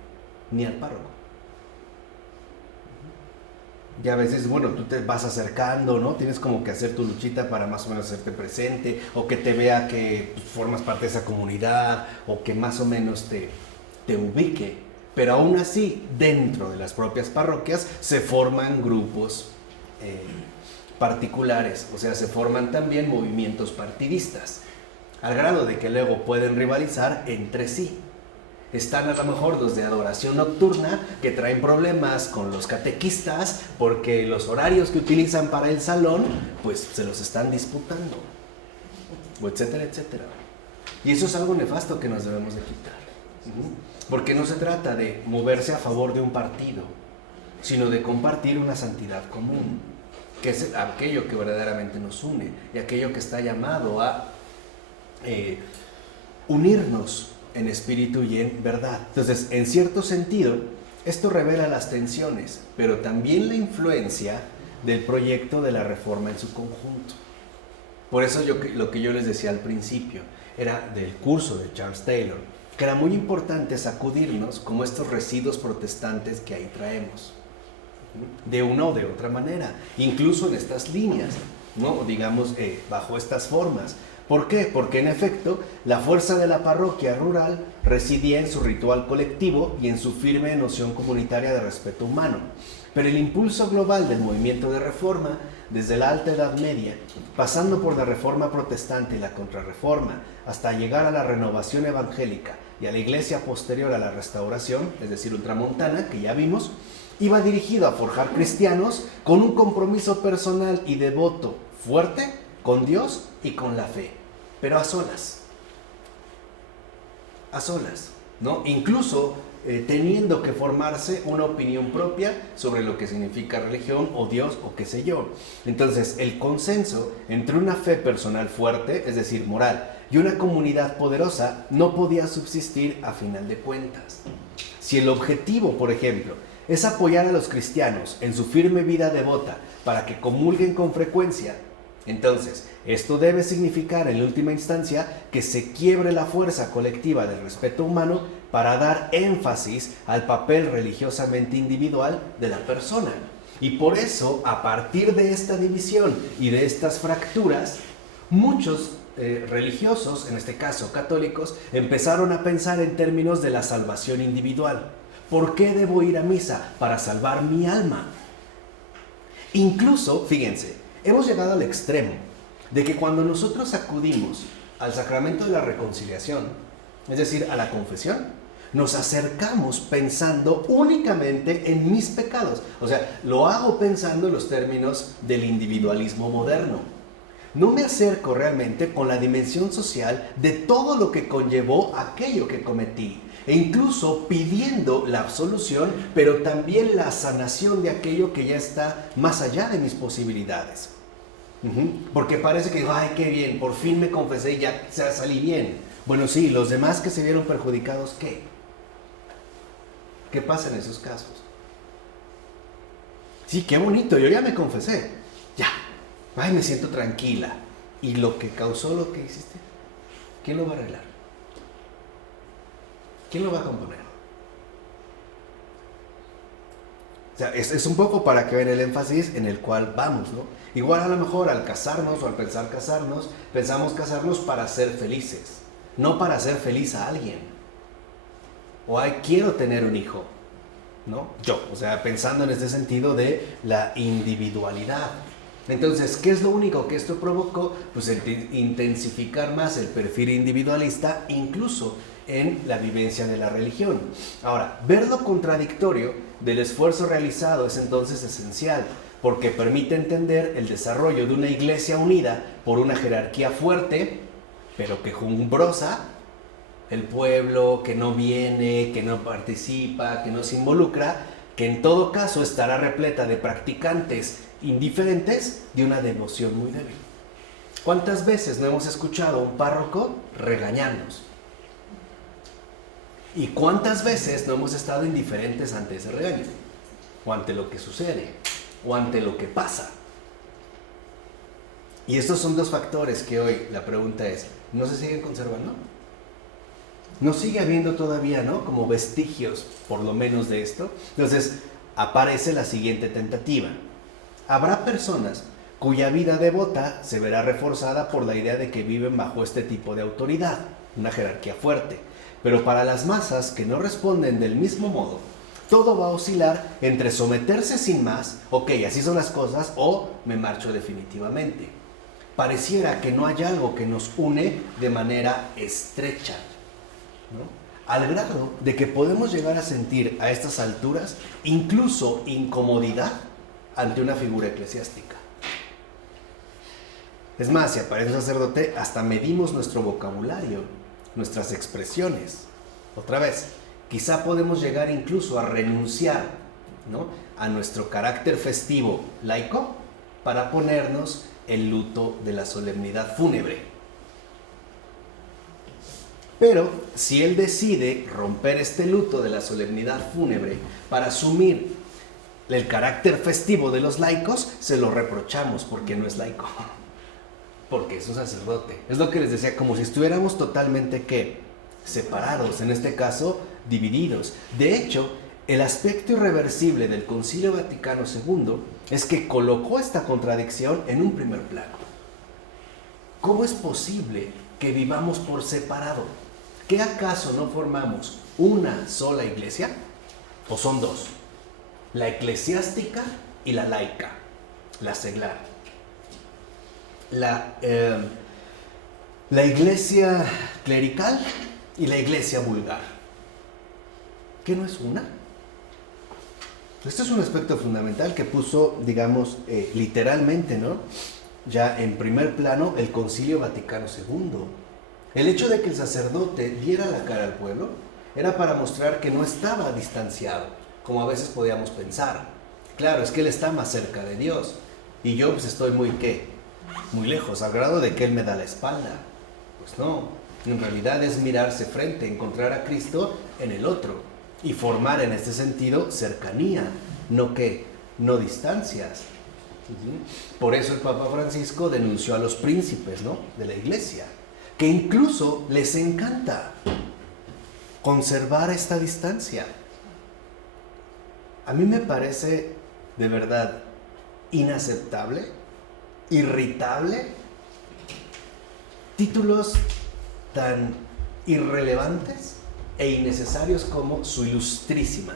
ni al párroco. Y a veces, bueno, tú te vas acercando, ¿no? Tienes como que hacer tu luchita para más o menos hacerte presente, o que te vea que formas parte de esa comunidad, o que más o menos te ubique. Pero aún así, dentro de las propias parroquias, se forman grupos particulares, o sea, se forman también movimientos partidistas, al grado de que luego pueden rivalizar entre sí. Están a lo mejor los de adoración nocturna que traen problemas con los catequistas porque los horarios que utilizan para el salón pues se los están disputando, o etcétera, etcétera. Y eso es algo nefasto que nos debemos de quitar, porque no se trata de moverse a favor de un partido, sino de compartir una santidad común, que es aquello que verdaderamente nos une y aquello que está llamado a unirnos en espíritu y en verdad. Entonces, en cierto sentido, esto revela las tensiones, pero también la influencia del proyecto de la Reforma en su conjunto. Por eso lo que yo les decía al principio, era del curso de Charles Taylor, que era muy importante sacudirnos como estos residuos protestantes que ahí traemos, de una o de otra manera, incluso en estas líneas, ¿no? Digamos, bajo estas formas. ¿Por qué? Porque en efecto, la fuerza de la parroquia rural residía en su ritual colectivo y en su firme noción comunitaria de respeto humano. Pero el impulso global del movimiento de reforma, desde la Alta Edad Media, pasando por la Reforma Protestante y la Contrarreforma, hasta llegar a la renovación evangélica y a la iglesia posterior a la Restauración, es decir, ultramontana, que ya vimos, iba dirigido a forjar cristianos con un compromiso personal y devoto fuerte con Dios y con la fe, pero a solas, ¿no? Incluso teniendo que formarse una opinión propia sobre lo que significa religión o Dios o qué sé yo. Entonces, el consenso entre una fe personal fuerte, es decir, moral, y una comunidad poderosa no podía subsistir a final de cuentas. Si el objetivo, por ejemplo, es apoyar a los cristianos en su firme vida devota para que comulguen con frecuencia, entonces, esto debe significar en última instancia que se quiebre la fuerza colectiva del respeto humano para dar énfasis al papel religiosamente individual de la persona. Y por eso, a partir de esta división y de estas fracturas, muchos religiosos, en este caso católicos, empezaron a pensar en términos de la salvación individual. ¿Por qué debo ir a misa? Para salvar mi alma. Incluso, fíjense, hemos llegado al extremo de que cuando nosotros acudimos al sacramento de la reconciliación, es decir, a la confesión, nos acercamos pensando únicamente en mis pecados. O sea, lo hago pensando en los términos del individualismo moderno. No me acerco realmente con la dimensión social de todo lo que conllevó aquello que cometí. E incluso pidiendo la absolución, pero también la sanación de aquello que ya está más allá de mis posibilidades. Porque parece que, ay, qué bien, por fin me confesé y ya salí bien. Bueno, sí, los demás que se vieron perjudicados, ¿qué? ¿Qué pasa en esos casos? Sí, qué bonito, yo ya me confesé. Ya, ay, me siento tranquila. ¿Y lo que causó lo que hiciste? ¿Quién lo va a arreglar? ¿Quién lo va a componer? O sea, es un poco para que vean el énfasis en el cual vamos, ¿no? Igual a lo mejor al casarnos o al pensar casarnos, pensamos casarnos para ser felices, no para hacer feliz a alguien. O ay, quiero tener un hijo, ¿no? Yo, o sea, pensando en este sentido de la individualidad. Entonces, ¿qué es lo único que esto provocó? Pues intensificar más el perfil individualista, incluso en la vivencia de la religión. Ahora, ver lo contradictorio del esfuerzo realizado es entonces esencial, porque permite entender el desarrollo de una iglesia unida por una jerarquía fuerte, pero quejumbrosa, el pueblo que no viene, que no participa, que no se involucra, que en todo caso estará repleta de practicantes indiferentes de una devoción muy débil. ¿Cuántas veces no hemos escuchado a un párroco regañarnos? ¿Y cuántas veces no hemos estado indiferentes ante ese regaño? O ante lo que sucede, o ante lo que pasa. Y estos son dos factores que hoy la pregunta es, ¿no se siguen conservando? ¿No sigue habiendo todavía, ¿no?, como vestigios, por lo menos, de esto? Entonces, aparece la siguiente tentativa. Habrá personas cuya vida devota se verá reforzada por la idea de que viven bajo este tipo de autoridad, una jerarquía fuerte. Pero para las masas que no responden del mismo modo, todo va a oscilar entre someterse sin más, ok, así son las cosas, o me marcho definitivamente. Pareciera que no hay algo que nos une de manera estrecha, ¿no? Al grado de que podemos llegar a sentir a estas alturas incluso incomodidad ante una figura eclesiástica. Es más, si aparece un sacerdote, hasta medimos nuestro vocabulario, nuestras expresiones. Otra vez, quizá podemos llegar incluso a renunciar, ¿no?, a nuestro carácter festivo laico para ponernos el luto de la solemnidad fúnebre. Pero si él decide romper este luto de la solemnidad fúnebre para asumir el carácter festivo de los laicos, se lo reprochamos porque no es laico, porque es un sacerdote. Es lo que les decía, como si estuviéramos totalmente, ¿qué?, separados, en este caso, divididos. De hecho, el aspecto irreversible del Concilio Vaticano II es que colocó esta contradicción en un primer plano. ¿Cómo es posible que vivamos por separado? ¿Qué acaso no formamos una sola iglesia? ¿O son dos? La eclesiástica y la laica, la seglar. La iglesia clerical y la iglesia vulgar. ¿Qué no es una? Este es un aspecto fundamental que puso, digamos, literalmente, ¿no?, ya en primer plano el Concilio Vaticano II. El hecho de que el sacerdote diera la cara al pueblo era para mostrar que no estaba distanciado, como a veces podíamos pensar. Claro, es que él está más cerca de Dios y yo pues estoy muy lejos, al grado de que él me da la espalda. Pues no, en realidad es mirarse frente, encontrar a Cristo en el otro y formar en este sentido cercanía, no distancias. Por eso el Papa Francisco denunció a los príncipes, ¿no?, de la iglesia, que incluso les encanta conservar esta distancia. A mí me parece de verdad inaceptable, irritable, títulos tan irrelevantes e innecesarios como su ilustrísima,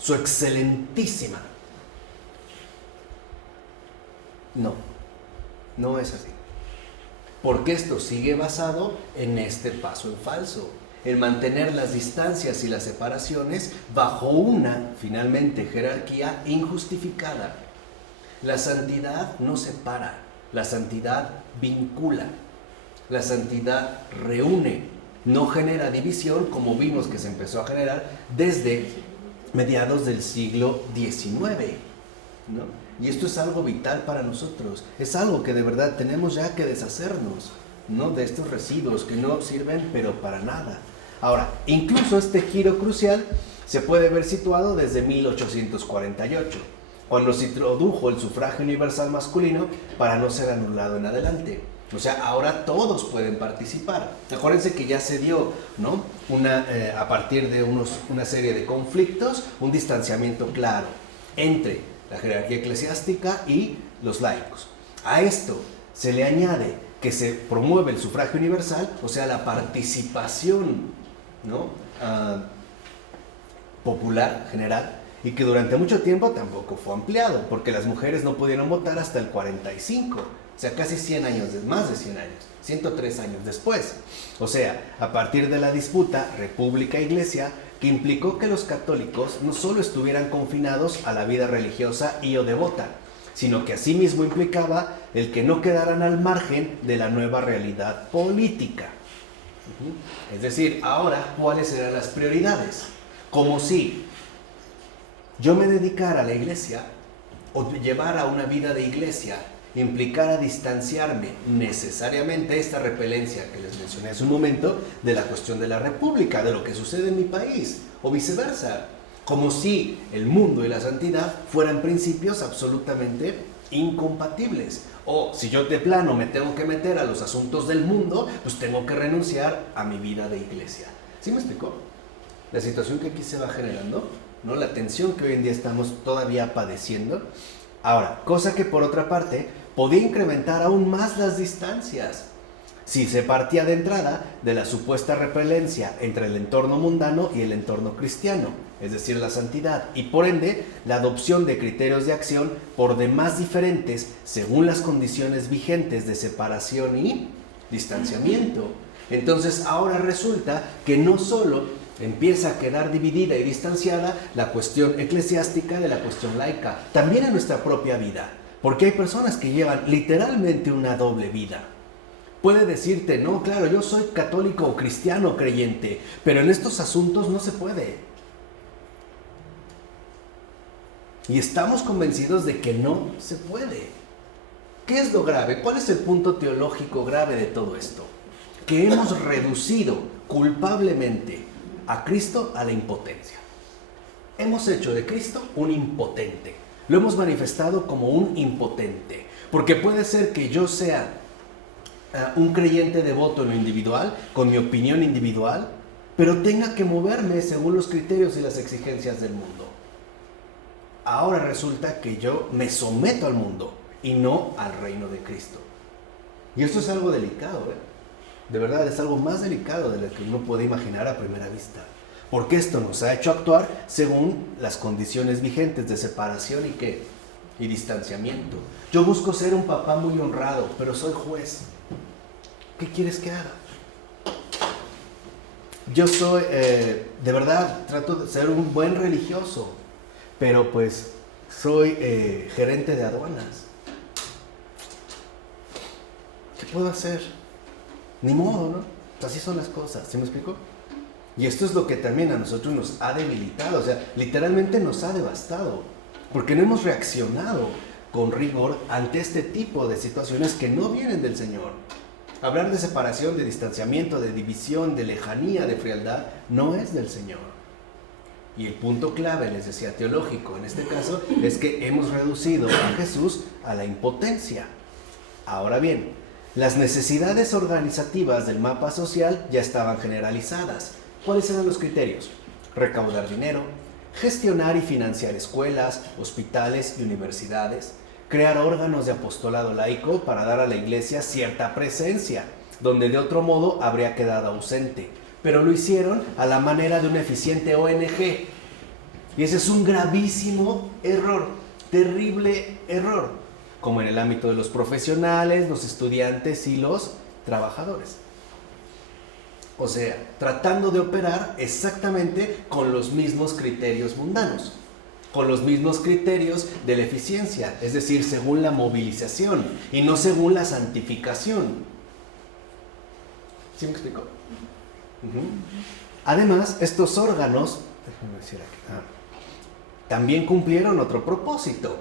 su excelentísima. No es así. Porque esto sigue basado en este paso en falso, en mantener las distancias y las separaciones bajo una, finalmente, jerarquía injustificada. La santidad no separa, la santidad vincula, la santidad reúne, no genera división como vimos que se empezó a generar desde mediados del siglo XIX, ¿no? Y esto es algo vital para nosotros, es algo que de verdad tenemos ya que deshacernos, ¿no? De estos residuos que no sirven pero para nada. Ahora, incluso este giro crucial se puede ver situado desde 1848, cuando se introdujo el sufragio universal masculino para no ser anulado en adelante. O sea, ahora todos pueden participar. Acuérdense que ya se dio, ¿no? A partir de una serie de conflictos, un distanciamiento claro entre la jerarquía eclesiástica y los laicos. A esto se le añade que se promueve el sufragio universal, o sea, la participación, ¿no? Popular, general, y que durante mucho tiempo tampoco fue ampliado, porque las mujeres no pudieron votar hasta el 45, o sea, casi 100 años, más de 100 años, 103 años después. O sea, a partir de la disputa República-Iglesia, que implicó que los católicos no solo estuvieran confinados a la vida religiosa y o devota, sino que asimismo implicaba el que no quedaran al margen de la nueva realidad política. Es decir, ahora, ¿cuáles eran las prioridades? Como si yo me dedicara a la iglesia o llevara una vida de iglesia implicara distanciarme necesariamente esta repelencia que les mencioné hace un momento de la cuestión de la república, de lo que sucede en mi país, o viceversa, como si el mundo y la santidad fueran principios absolutamente incompatibles. O si yo de plano me tengo que meter a los asuntos del mundo, pues tengo que renunciar a mi vida de iglesia. ¿Sí me explicó? La situación que aquí se va generando, ¿no? La tensión que hoy en día estamos todavía padeciendo. Ahora, cosa que por otra parte podía incrementar aún más las distancias si se partía de entrada de la supuesta repelencia entre el entorno mundano y el entorno cristiano, es decir, la santidad, y por ende la adopción de criterios de acción por demás diferentes según las condiciones vigentes de separación y distanciamiento. Entonces ahora resulta que no solo empieza a quedar dividida y distanciada la cuestión eclesiástica de la cuestión laica, también en nuestra propia vida, porque hay personas que llevan literalmente una doble vida. Puede decirte, no, claro, yo soy católico o cristiano creyente, pero en estos asuntos no se puede. Y estamos convencidos de que no se puede. ¿Qué es lo grave? ¿Cuál es el punto teológico grave de todo esto? Que hemos reducido culpablemente a Cristo a la impotencia. Hemos hecho de Cristo un impotente. Lo hemos manifestado como un impotente. Porque puede ser que yo sea un creyente devoto en lo individual, con mi opinión individual, pero tenga que moverme según los criterios y las exigencias del mundo. Ahora resulta que yo me someto al mundo y no al reino de Cristo. Y esto es algo delicado, De verdad, es algo más delicado de lo que uno puede imaginar a primera vista. Porque esto nos ha hecho actuar según las condiciones vigentes de separación y distanciamiento. Yo busco ser un papá muy honrado, pero soy juez. ¿Qué quieres que haga? Yo soy, de verdad, trato de ser un buen religioso, pero pues soy gerente de aduanas. ¿Qué puedo hacer? Ni modo, ¿no? Así son las cosas, ¿sí me explico? Y esto es lo que también a nosotros nos ha debilitado, o sea, literalmente nos ha devastado, porque no hemos reaccionado con rigor ante este tipo de situaciones que no vienen del Señor. Hablar de separación, de distanciamiento, de división, de lejanía, de frialdad, no es del Señor. Y el punto clave, les decía, teológico, en este caso, es que hemos reducido a Jesús a la impotencia. Ahora bien, las necesidades organizativas del mapa social ya estaban generalizadas. ¿Cuáles eran los criterios? Recaudar dinero, gestionar y financiar escuelas, hospitales y universidades, crear órganos de apostolado laico para dar a la iglesia cierta presencia, donde de otro modo habría quedado ausente. Pero lo hicieron a la manera de una eficiente ONG. Y ese es un gravísimo error, terrible error, como en el ámbito de los profesionales, los estudiantes y los trabajadores. O sea, tratando de operar exactamente con los mismos criterios mundanos, con los mismos criterios de la eficiencia, es decir, según la movilización y no según la santificación. ¿Sí me explico? Además, estos órganos, déjame decir aquí, también cumplieron otro propósito,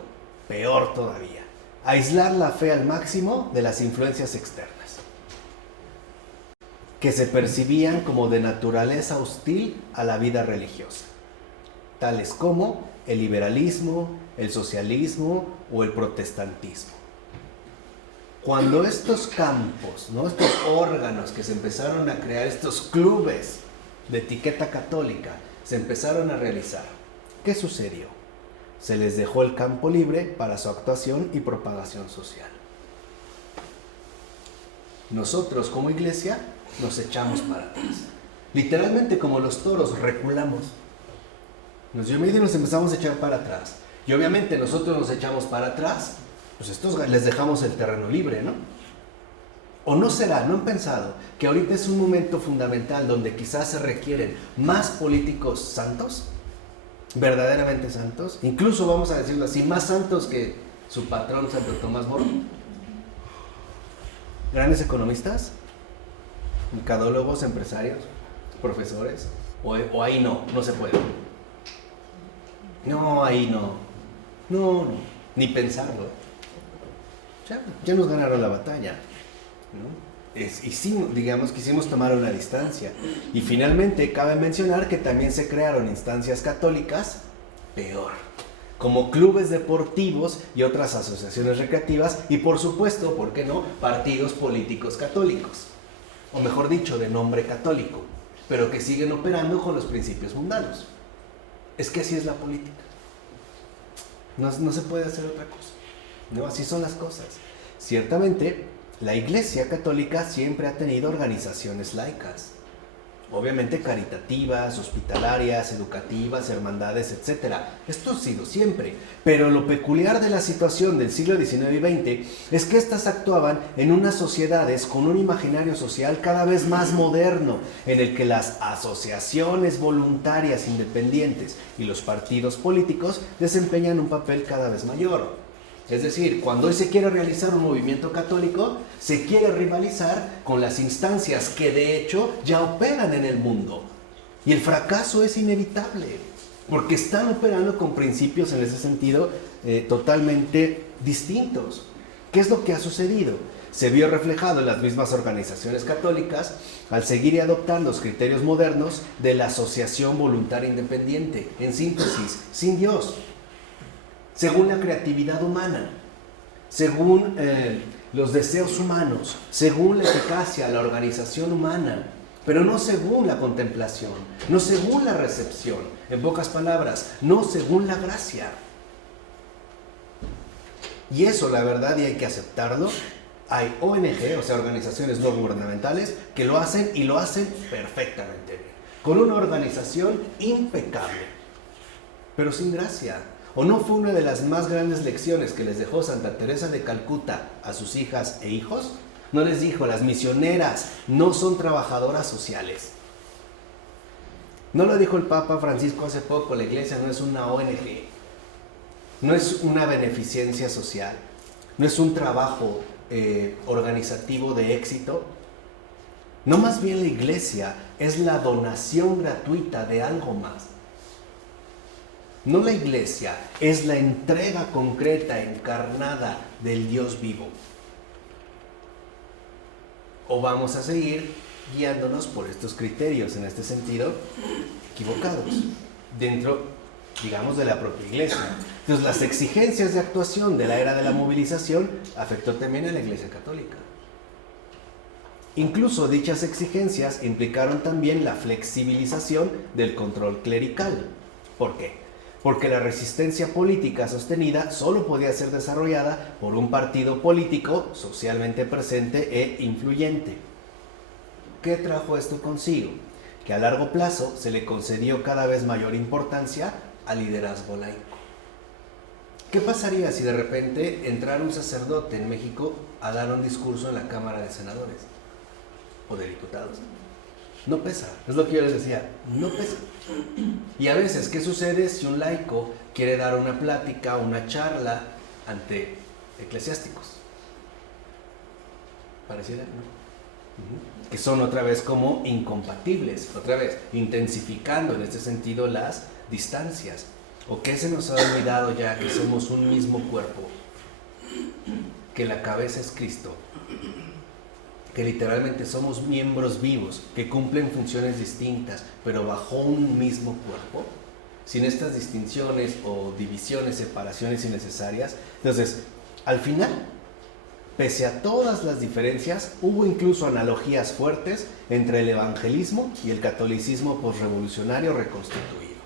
peor todavía, aislar la fe al máximo de las influencias externas, que se percibían como de naturaleza hostil a la vida religiosa, tales como el liberalismo, el socialismo o el protestantismo. Cuando estos campos, ¿no?, estos órganos que se empezaron a crear, estos clubes de etiqueta católica, se empezaron a realizar, ¿qué sucedió? Se les dejó el campo libre para su actuación y propagación social. Nosotros como iglesia nos echamos para atrás. Literalmente como los toros, reculamos. Nos dio miedo y nos empezamos a echar para atrás. Y obviamente nosotros nos echamos para atrás, pues estos les dejamos el terreno libre, ¿no? ¿O no será, no han pensado, que ahorita es un momento fundamental donde quizás se requieren más políticos santos, verdaderamente santos, incluso vamos a decirlo así, más santos que su patrón Santo Tomás Moro? Grandes economistas, mercadólogos, empresarios, profesores, o ahí no se puede. No, ahí no, ni pensarlo. Ya nos ganaron la batalla, ¿no? Digamos, quisimos tomar una distancia. Y finalmente cabe mencionar que también se crearon instancias católicas, peor, como clubes deportivos y otras asociaciones recreativas, y por supuesto, ¿por qué no?, partidos políticos católicos, o mejor dicho, de nombre católico, pero que siguen operando con los principios mundanos. Es que así es la política. No se puede hacer otra cosa, ¿no? Así son las cosas. Ciertamente, la Iglesia Católica siempre ha tenido organizaciones laicas, obviamente caritativas, hospitalarias, educativas, hermandades, etc. Esto ha sido siempre, pero lo peculiar de la situación del siglo XIX y XX es que éstas actuaban en unas sociedades con un imaginario social cada vez más moderno, en el que las asociaciones voluntarias independientes y los partidos políticos desempeñan un papel cada vez mayor. Es decir, cuando hoy se quiere realizar un movimiento católico, se quiere rivalizar con las instancias que de hecho ya operan en el mundo. Y el fracaso es inevitable, porque están operando con principios en ese sentido totalmente distintos. ¿Qué es lo que ha sucedido? Se vio reflejado en las mismas organizaciones católicas al seguir y adoptar los criterios modernos de la asociación voluntaria independiente, en síntesis, sin Dios, según la creatividad humana, según los deseos humanos, según la eficacia, la organización humana, pero no según la contemplación, no según la recepción, en pocas palabras, no según la gracia. Y eso, la verdad, y hay que aceptarlo, hay ONG, o sea, organizaciones no gubernamentales, que lo hacen y lo hacen perfectamente bien, con una organización impecable, pero sin gracia. ¿O no fue una de las más grandes lecciones que les dejó Santa Teresa de Calcuta a sus hijas e hijos? No les dijo, las misioneras no son trabajadoras sociales. No lo dijo el Papa Francisco hace poco, la iglesia no es una ONG, no es una beneficencia social, no es un trabajo organizativo de éxito. No, más bien la iglesia es la donación gratuita de algo más. No, la iglesia es la entrega concreta, encarnada del Dios vivo. O vamos a seguir guiándonos por estos criterios, en este sentido, equivocados, dentro, digamos, de la propia iglesia. Entonces, las exigencias de actuación de la era de la movilización afectó también a la Iglesia Católica. Incluso dichas exigencias implicaron también la flexibilización del control clerical. ¿Por qué? Porque la resistencia política sostenida solo podía ser desarrollada por un partido político socialmente presente e influyente. ¿Qué trajo esto consigo? Que a largo plazo se le concedió cada vez mayor importancia al liderazgo laico. ¿Qué pasaría si de repente entrara un sacerdote en México a dar un discurso en la Cámara de Senadores o de Diputados? No pesa, es lo que yo les decía, no pesa. Y a veces, ¿qué sucede si un laico quiere dar una plática, una charla ante eclesiásticos? Pareciera, ¿no? Que son otra vez como incompatibles, otra vez intensificando en este sentido las distancias. ¿O qué se nos ha olvidado ya que somos un mismo cuerpo? Que la cabeza es Cristo, que literalmente somos miembros vivos, que cumplen funciones distintas, pero bajo un mismo cuerpo, sin estas distinciones o divisiones, separaciones innecesarias. Entonces, al final, pese a todas las diferencias, hubo incluso analogías fuertes entre el evangelismo y el catolicismo posrevolucionario reconstituido.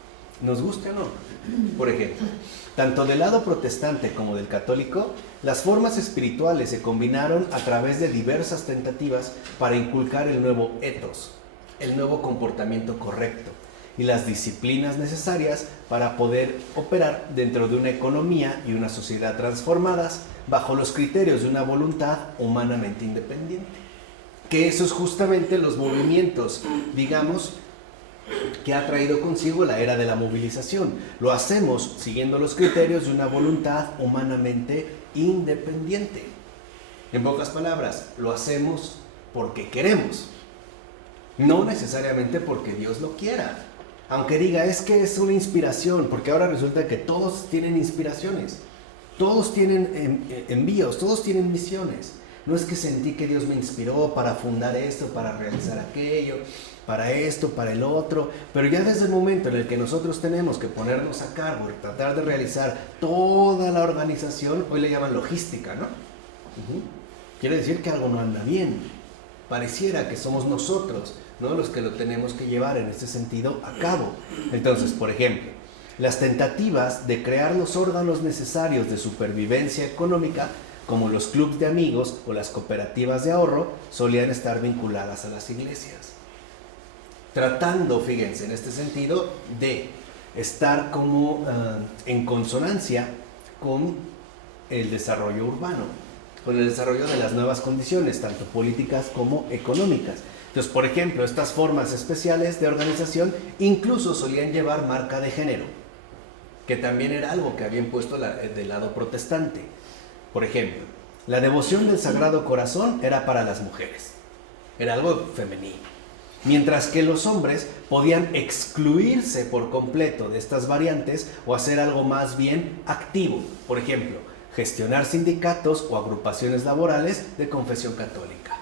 ¿Nos guste o no? Por ejemplo, tanto del lado protestante como del católico, las formas espirituales se combinaron a través de diversas tentativas para inculcar el nuevo ethos, el nuevo comportamiento correcto y las disciplinas necesarias para poder operar dentro de una economía y una sociedad transformadas bajo los criterios de una voluntad humanamente independiente. Que eso es justamente los movimientos, digamos, que ha traído consigo la era de la movilización. Lo hacemos siguiendo los criterios de una voluntad humanamente independiente. En pocas palabras, lo hacemos porque queremos, no necesariamente porque Dios lo quiera. Aunque diga, es que es una inspiración, porque ahora resulta que todos tienen inspiraciones, todos tienen envíos, todos tienen misiones. No es que sentí que Dios me inspiró para fundar esto, para realizar aquello, para esto, para el otro, pero ya desde el momento en el que nosotros tenemos que ponernos a cargo y tratar de realizar toda la organización, hoy le llaman logística, ¿no? Quiere decir que algo no anda bien. Pareciera que somos nosotros, ¿no?, los que lo tenemos que llevar en este sentido a cabo. Entonces, por ejemplo, las tentativas de crear los órganos necesarios de supervivencia económica, como los clubes de amigos o las cooperativas de ahorro, solían estar vinculadas a las iglesias. Tratando, fíjense, en este sentido, de estar como en consonancia con el desarrollo urbano, con el desarrollo de las nuevas condiciones, tanto políticas como económicas. Entonces, por ejemplo, estas formas especiales de organización incluso solían llevar marca de género, que también era algo que había impuesto del lado protestante. Por ejemplo, la devoción del Sagrado Corazón era para las mujeres, era algo femenino. Mientras que los hombres podían excluirse por completo de estas variantes o hacer algo más bien activo. Por ejemplo, gestionar sindicatos o agrupaciones laborales de confesión católica.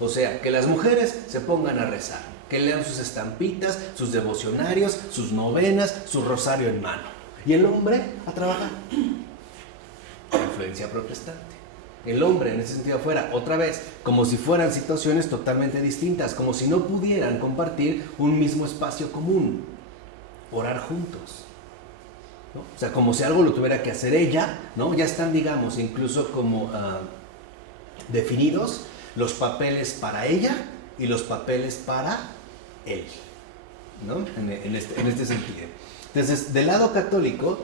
O sea, que las mujeres se pongan a rezar, que lean sus estampitas, sus devocionarios, sus novenas, su rosario en mano. Y el hombre a trabajar. La influencia protestante. El hombre en ese sentido fuera, otra vez, como si fueran situaciones totalmente distintas, como si no pudieran compartir un mismo espacio común, orar juntos, ¿no? O sea, como si algo lo tuviera que hacer ella, ¿no? Ya están, digamos, incluso como definidos los papeles para ella y los papeles para él, ¿no? En este sentido. Entonces, del lado católico,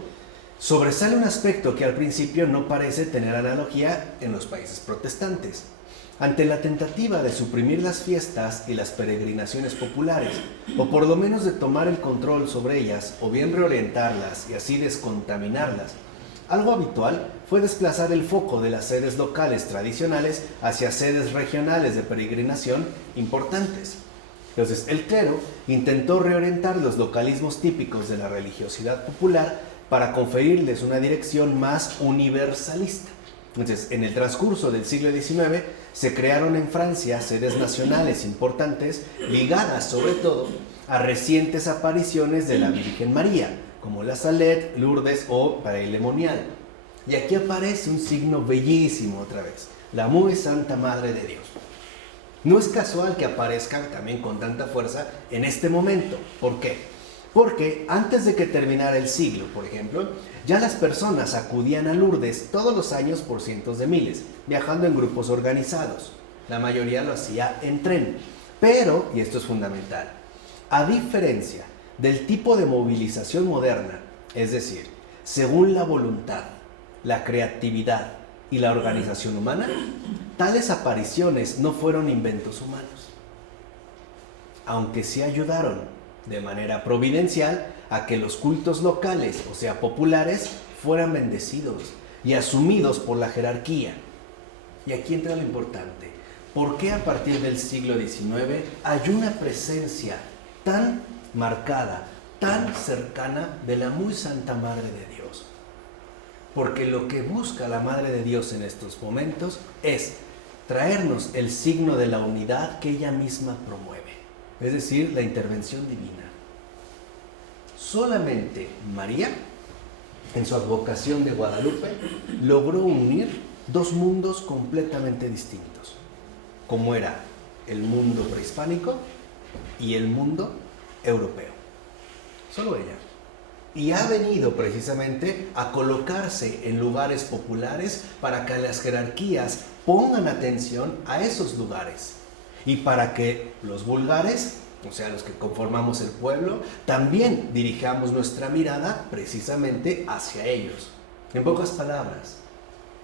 sobresale un aspecto que al principio no parece tener analogía en los países protestantes. Ante la tentativa de suprimir las fiestas y las peregrinaciones populares, o por lo menos de tomar el control sobre ellas, o bien reorientarlas y así descontaminarlas, algo habitual fue desplazar el foco de las sedes locales tradicionales hacia sedes regionales de peregrinación importantes. Entonces, el clero intentó reorientar los localismos típicos de la religiosidad popular para conferirles una dirección más universalista. Entonces, en el transcurso del siglo XIX, se crearon en Francia sedes nacionales importantes ligadas sobre todo a recientes apariciones de la Virgen María, como la Salette, Lourdes o Paray-le-Monial. Y aquí aparece un signo bellísimo otra vez, la muy Santa Madre de Dios. No es casual que aparezcan también con tanta fuerza en este momento. ¿Por qué? Porque antes de que terminara el siglo, por ejemplo, ya las personas acudían a Lourdes todos los años por cientos de miles, viajando en grupos organizados. La mayoría lo hacía en tren. Pero, y esto es fundamental, a diferencia del tipo de movilización moderna, es decir, según la voluntad, la creatividad y la organización humana, tales apariciones no fueron inventos humanos. aunque sí ayudaron de manera providencial a que los cultos locales, o sea, populares, fueran bendecidos y asumidos por la jerarquía. Y aquí entra lo importante. ¿Por qué a partir del siglo XIX hay una presencia tan marcada, tan cercana de la muy Santa Madre de Dios? Porque lo que busca la Madre de Dios en estos momentos es traernos el signo de la unidad que ella misma promueve, es decir, la intervención divina. Solamente María, en su advocación de Guadalupe, logró unir dos mundos completamente distintos, como era el mundo prehispánico y el mundo europeo. Solo ella. Y ha venido precisamente a colocarse en lugares populares para que las jerarquías pongan atención a esos lugares y para que los vulgares, o sea, los que conformamos el pueblo, también dirijamos nuestra mirada precisamente hacia ellos. En pocas palabras,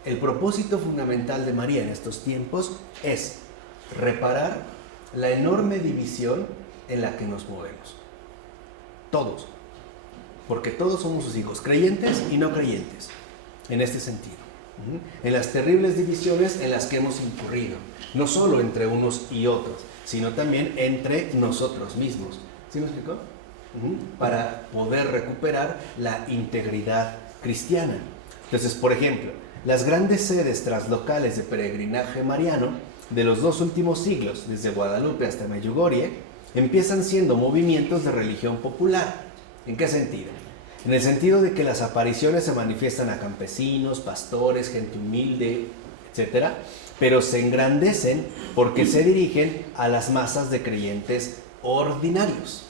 el propósito fundamental de María en estos tiempos es reparar la enorme división en la que nos movemos. Todos. Porque todos somos sus hijos, creyentes y no creyentes, en este sentido. En las terribles divisiones en las que hemos incurrido, no solo entre unos y otros, sino también entre nosotros mismos. ¿Sí me explicó? Para poder recuperar la integridad cristiana. Entonces, por ejemplo, las grandes sedes translocales de peregrinaje mariano de los 2 últimos siglos, desde Guadalupe hasta Medjugorje, empiezan siendo movimientos de religión popular. ¿En qué sentido? En el sentido de que las apariciones se manifiestan a campesinos, pastores, gente humilde, etc., pero se engrandecen porque se dirigen a las masas de creyentes ordinarios.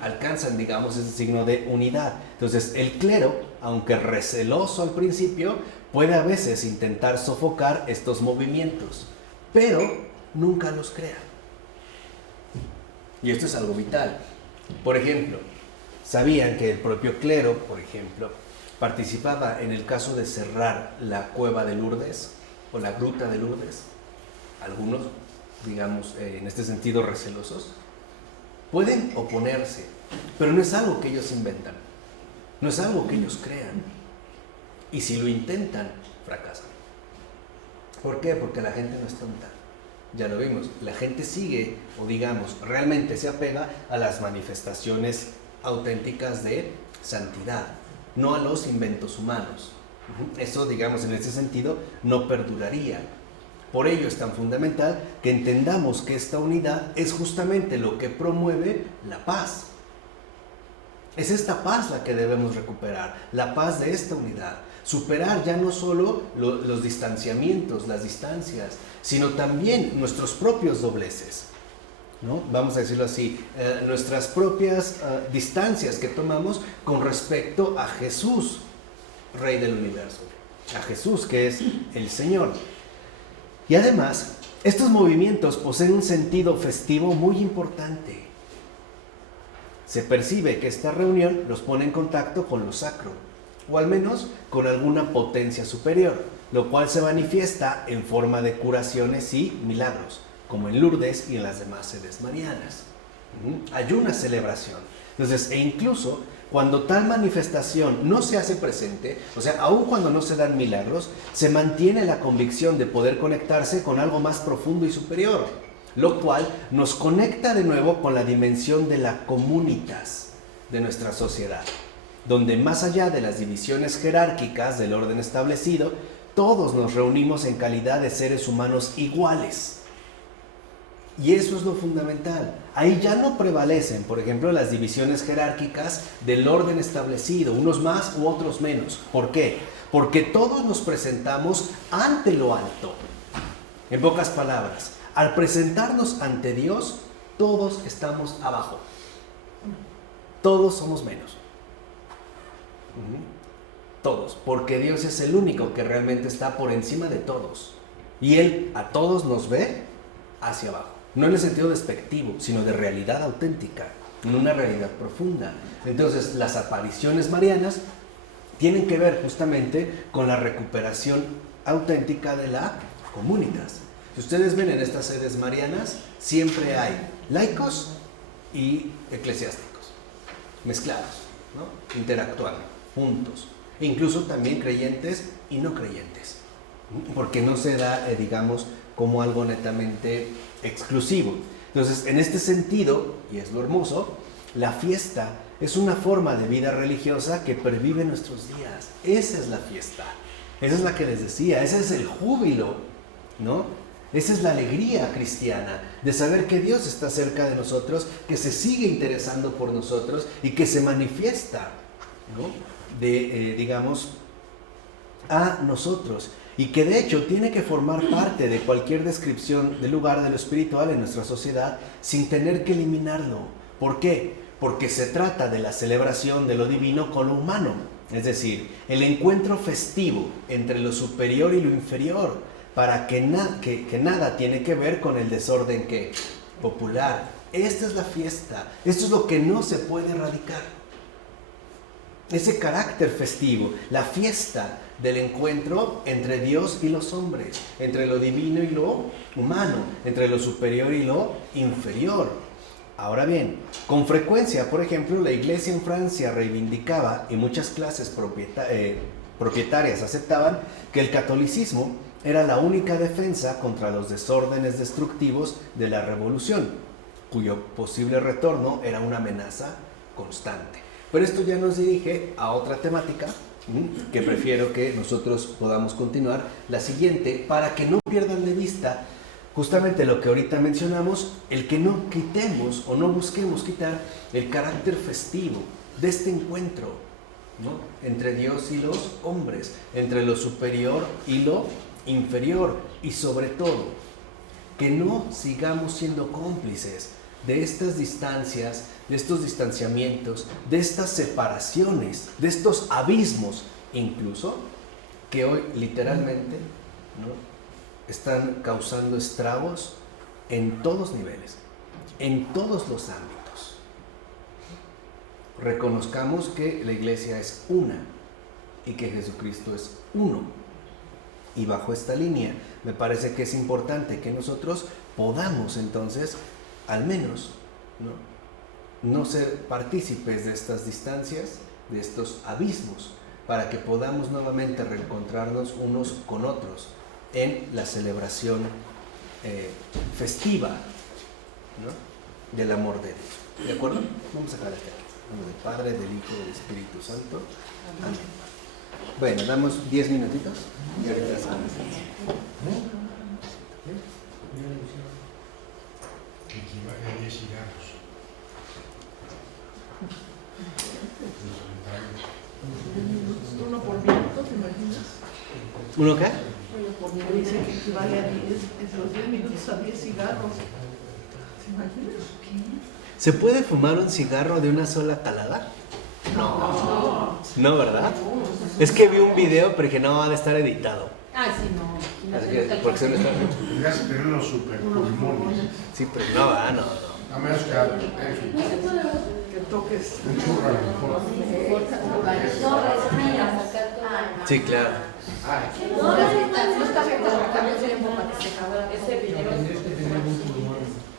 Alcanzan, digamos, ese signo de unidad. Entonces, el clero, aunque receloso al principio, puede a veces intentar sofocar estos movimientos, pero nunca los crea. Y esto es algo vital. Por ejemplo, ¿sabían que el propio clero, por ejemplo, participaba en el caso de cerrar la cueva de Lourdes o la gruta de Lourdes? Algunos, digamos, en este sentido recelosos, pueden oponerse, pero no es algo que ellos inventan, no es algo que ellos crean. Y si lo intentan, fracasan. ¿Por qué? Porque la gente no es tonta. Ya lo vimos, la gente sigue, o digamos, realmente se apega a las manifestaciones auténticas de santidad, no a los inventos humanos. Eso, digamos, en ese sentido, no perduraría. Por ello es tan fundamental que entendamos que esta unidad es justamente lo que promueve la paz. Es esta paz la que debemos recuperar, la paz de esta unidad. Superar ya no solo los distanciamientos, las distancias, sino también nuestros propios dobleces, ¿no? Vamos a decirlo así, nuestras propias distancias que tomamos con respecto a Jesús, Rey del universo, a Jesús que es el Señor. Y además, estos movimientos poseen un sentido festivo muy importante. Se percibe que esta reunión los pone en contacto con lo sacro, o al menos con alguna potencia superior, lo cual se manifiesta en forma de curaciones y milagros, como en Lourdes y en las demás sedes marianas. Hay una celebración. Entonces, e incluso cuando tal manifestación no se hace presente, o sea, aun cuando no se dan milagros, se mantiene la convicción de poder conectarse con algo más profundo y superior, lo cual nos conecta de nuevo con la dimensión de la comunitas de nuestra sociedad, donde más allá de las divisiones jerárquicas del orden establecido, todos nos reunimos en calidad de seres humanos iguales. Y eso es lo fundamental. Ahí ya no prevalecen, por ejemplo, las divisiones jerárquicas del orden establecido, unos más u otros menos. ¿Por qué? Porque todos nos presentamos ante lo alto. En pocas palabras, al presentarnos ante Dios, todos estamos abajo. Todos somos menos. Todos, porque Dios es el único que realmente está por encima de todos. Y Él a todos nos ve hacia abajo. No en el sentido despectivo, sino de realidad auténtica, en una realidad profunda. Entonces, las apariciones marianas tienen que ver justamente con la recuperación auténtica de la comunitas. Si ustedes ven en estas sedes marianas, siempre hay laicos y eclesiásticos, mezclados, ¿no? Interactuando, juntos. Incluso también creyentes y no creyentes, porque no se da, digamos, como algo netamente exclusivo. Entonces, en este sentido, y es lo hermoso, la fiesta es una forma de vida religiosa que pervive en nuestros días. Esa es la fiesta. Esa es la que les decía, ese es el júbilo, ¿no? Esa es la alegría cristiana, de saber que Dios está cerca de nosotros, que se sigue interesando por nosotros y que se manifiesta, ¿no? Digamos, a nosotros. Y que de hecho tiene que formar parte de cualquier descripción del lugar de lo espiritual en nuestra sociedad sin tener que eliminarlo. ¿Por qué? Porque se trata de la celebración de lo divino con lo humano. Es decir, el encuentro festivo entre lo superior y lo inferior, para que nada tiene que ver con el desorden popular. Esta es la fiesta. Esto es lo que no se puede erradicar. Ese carácter festivo, la fiesta del encuentro entre Dios y los hombres, entre lo divino y lo humano, entre lo superior y lo inferior. Ahora bien, con frecuencia, por ejemplo, la Iglesia en Francia reivindicaba, y muchas clases propietarias aceptaban, que el catolicismo era la única defensa contra los desórdenes destructivos de la revolución, cuyo posible retorno era una amenaza constante. Pero esto ya nos dirige a otra temática que prefiero que nosotros podamos continuar, la siguiente, para que no pierdan de vista justamente lo que ahorita mencionamos, el que no quitemos o no busquemos quitar el carácter festivo de este encuentro, ¿no? Entre Dios y los hombres, entre lo superior y lo inferior, y sobre todo, que no sigamos siendo cómplices de estas distancias, de estos distanciamientos, de estas separaciones, de estos abismos, incluso, que hoy literalmente, ¿no?, están causando estragos en todos niveles, en todos los ámbitos. Reconozcamos que la Iglesia es una y que Jesucristo es uno. Y bajo esta línea me parece que es importante que nosotros podamos entonces, al menos, no ser partícipes de estas distancias, de estos abismos, para que podamos nuevamente reencontrarnos unos con otros en la celebración festiva, ¿no?, del amor de Dios. ¿De acuerdo? Vamos a dejar hasta aquí. En nombre del Padre, del Hijo y del Espíritu Santo. Amén. Bueno, damos 10 minutitos. Y ahorita hacemos. Equivale a 10 cigarros. Uno por minuto, ¿te imaginas? ¿Uno qué? Uno por minuto. Dice que equivale a 10, esos 10 minutos a 10 cigarros. ¿Se imaginas? ¿Se puede fumar un cigarro de una sola calada? No. ¿No, verdad? Es que vi un video, pero que no ha de estar editado. Ah, sí, no. Así que, porque se me está... Tendrías que tener los super pulmones. Sí, pero no, no. A menos que, en fin, Que toques. un churro a lo mejor. No respiras. Sí, claro. No respiras. No está bien para cambiar el tiempo para que se acabe ese video.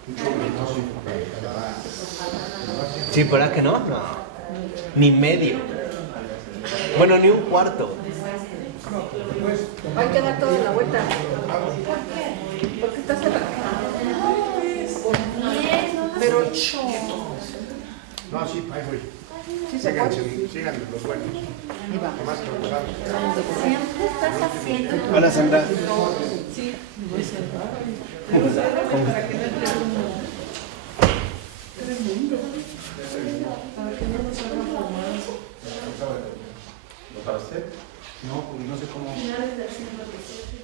Un churro no soy para Sí, ¿verdad que no? No. Ni medio. Bueno, ni un cuarto. Hay que dar toda la vuelta. ¿Por qué estás cerrado? Pero No, sí, ahí voy. sí se puede. Síganme los buenos. Más preocupados. Siempre estás haciendo. Hola, Sandra. Sí, voy cerrado. Para que no entre humo. Tremendo. Para que no nos hagan fumar. ¿Lo para usted? No, porque no sé cómo. Finales del siglo XVIII.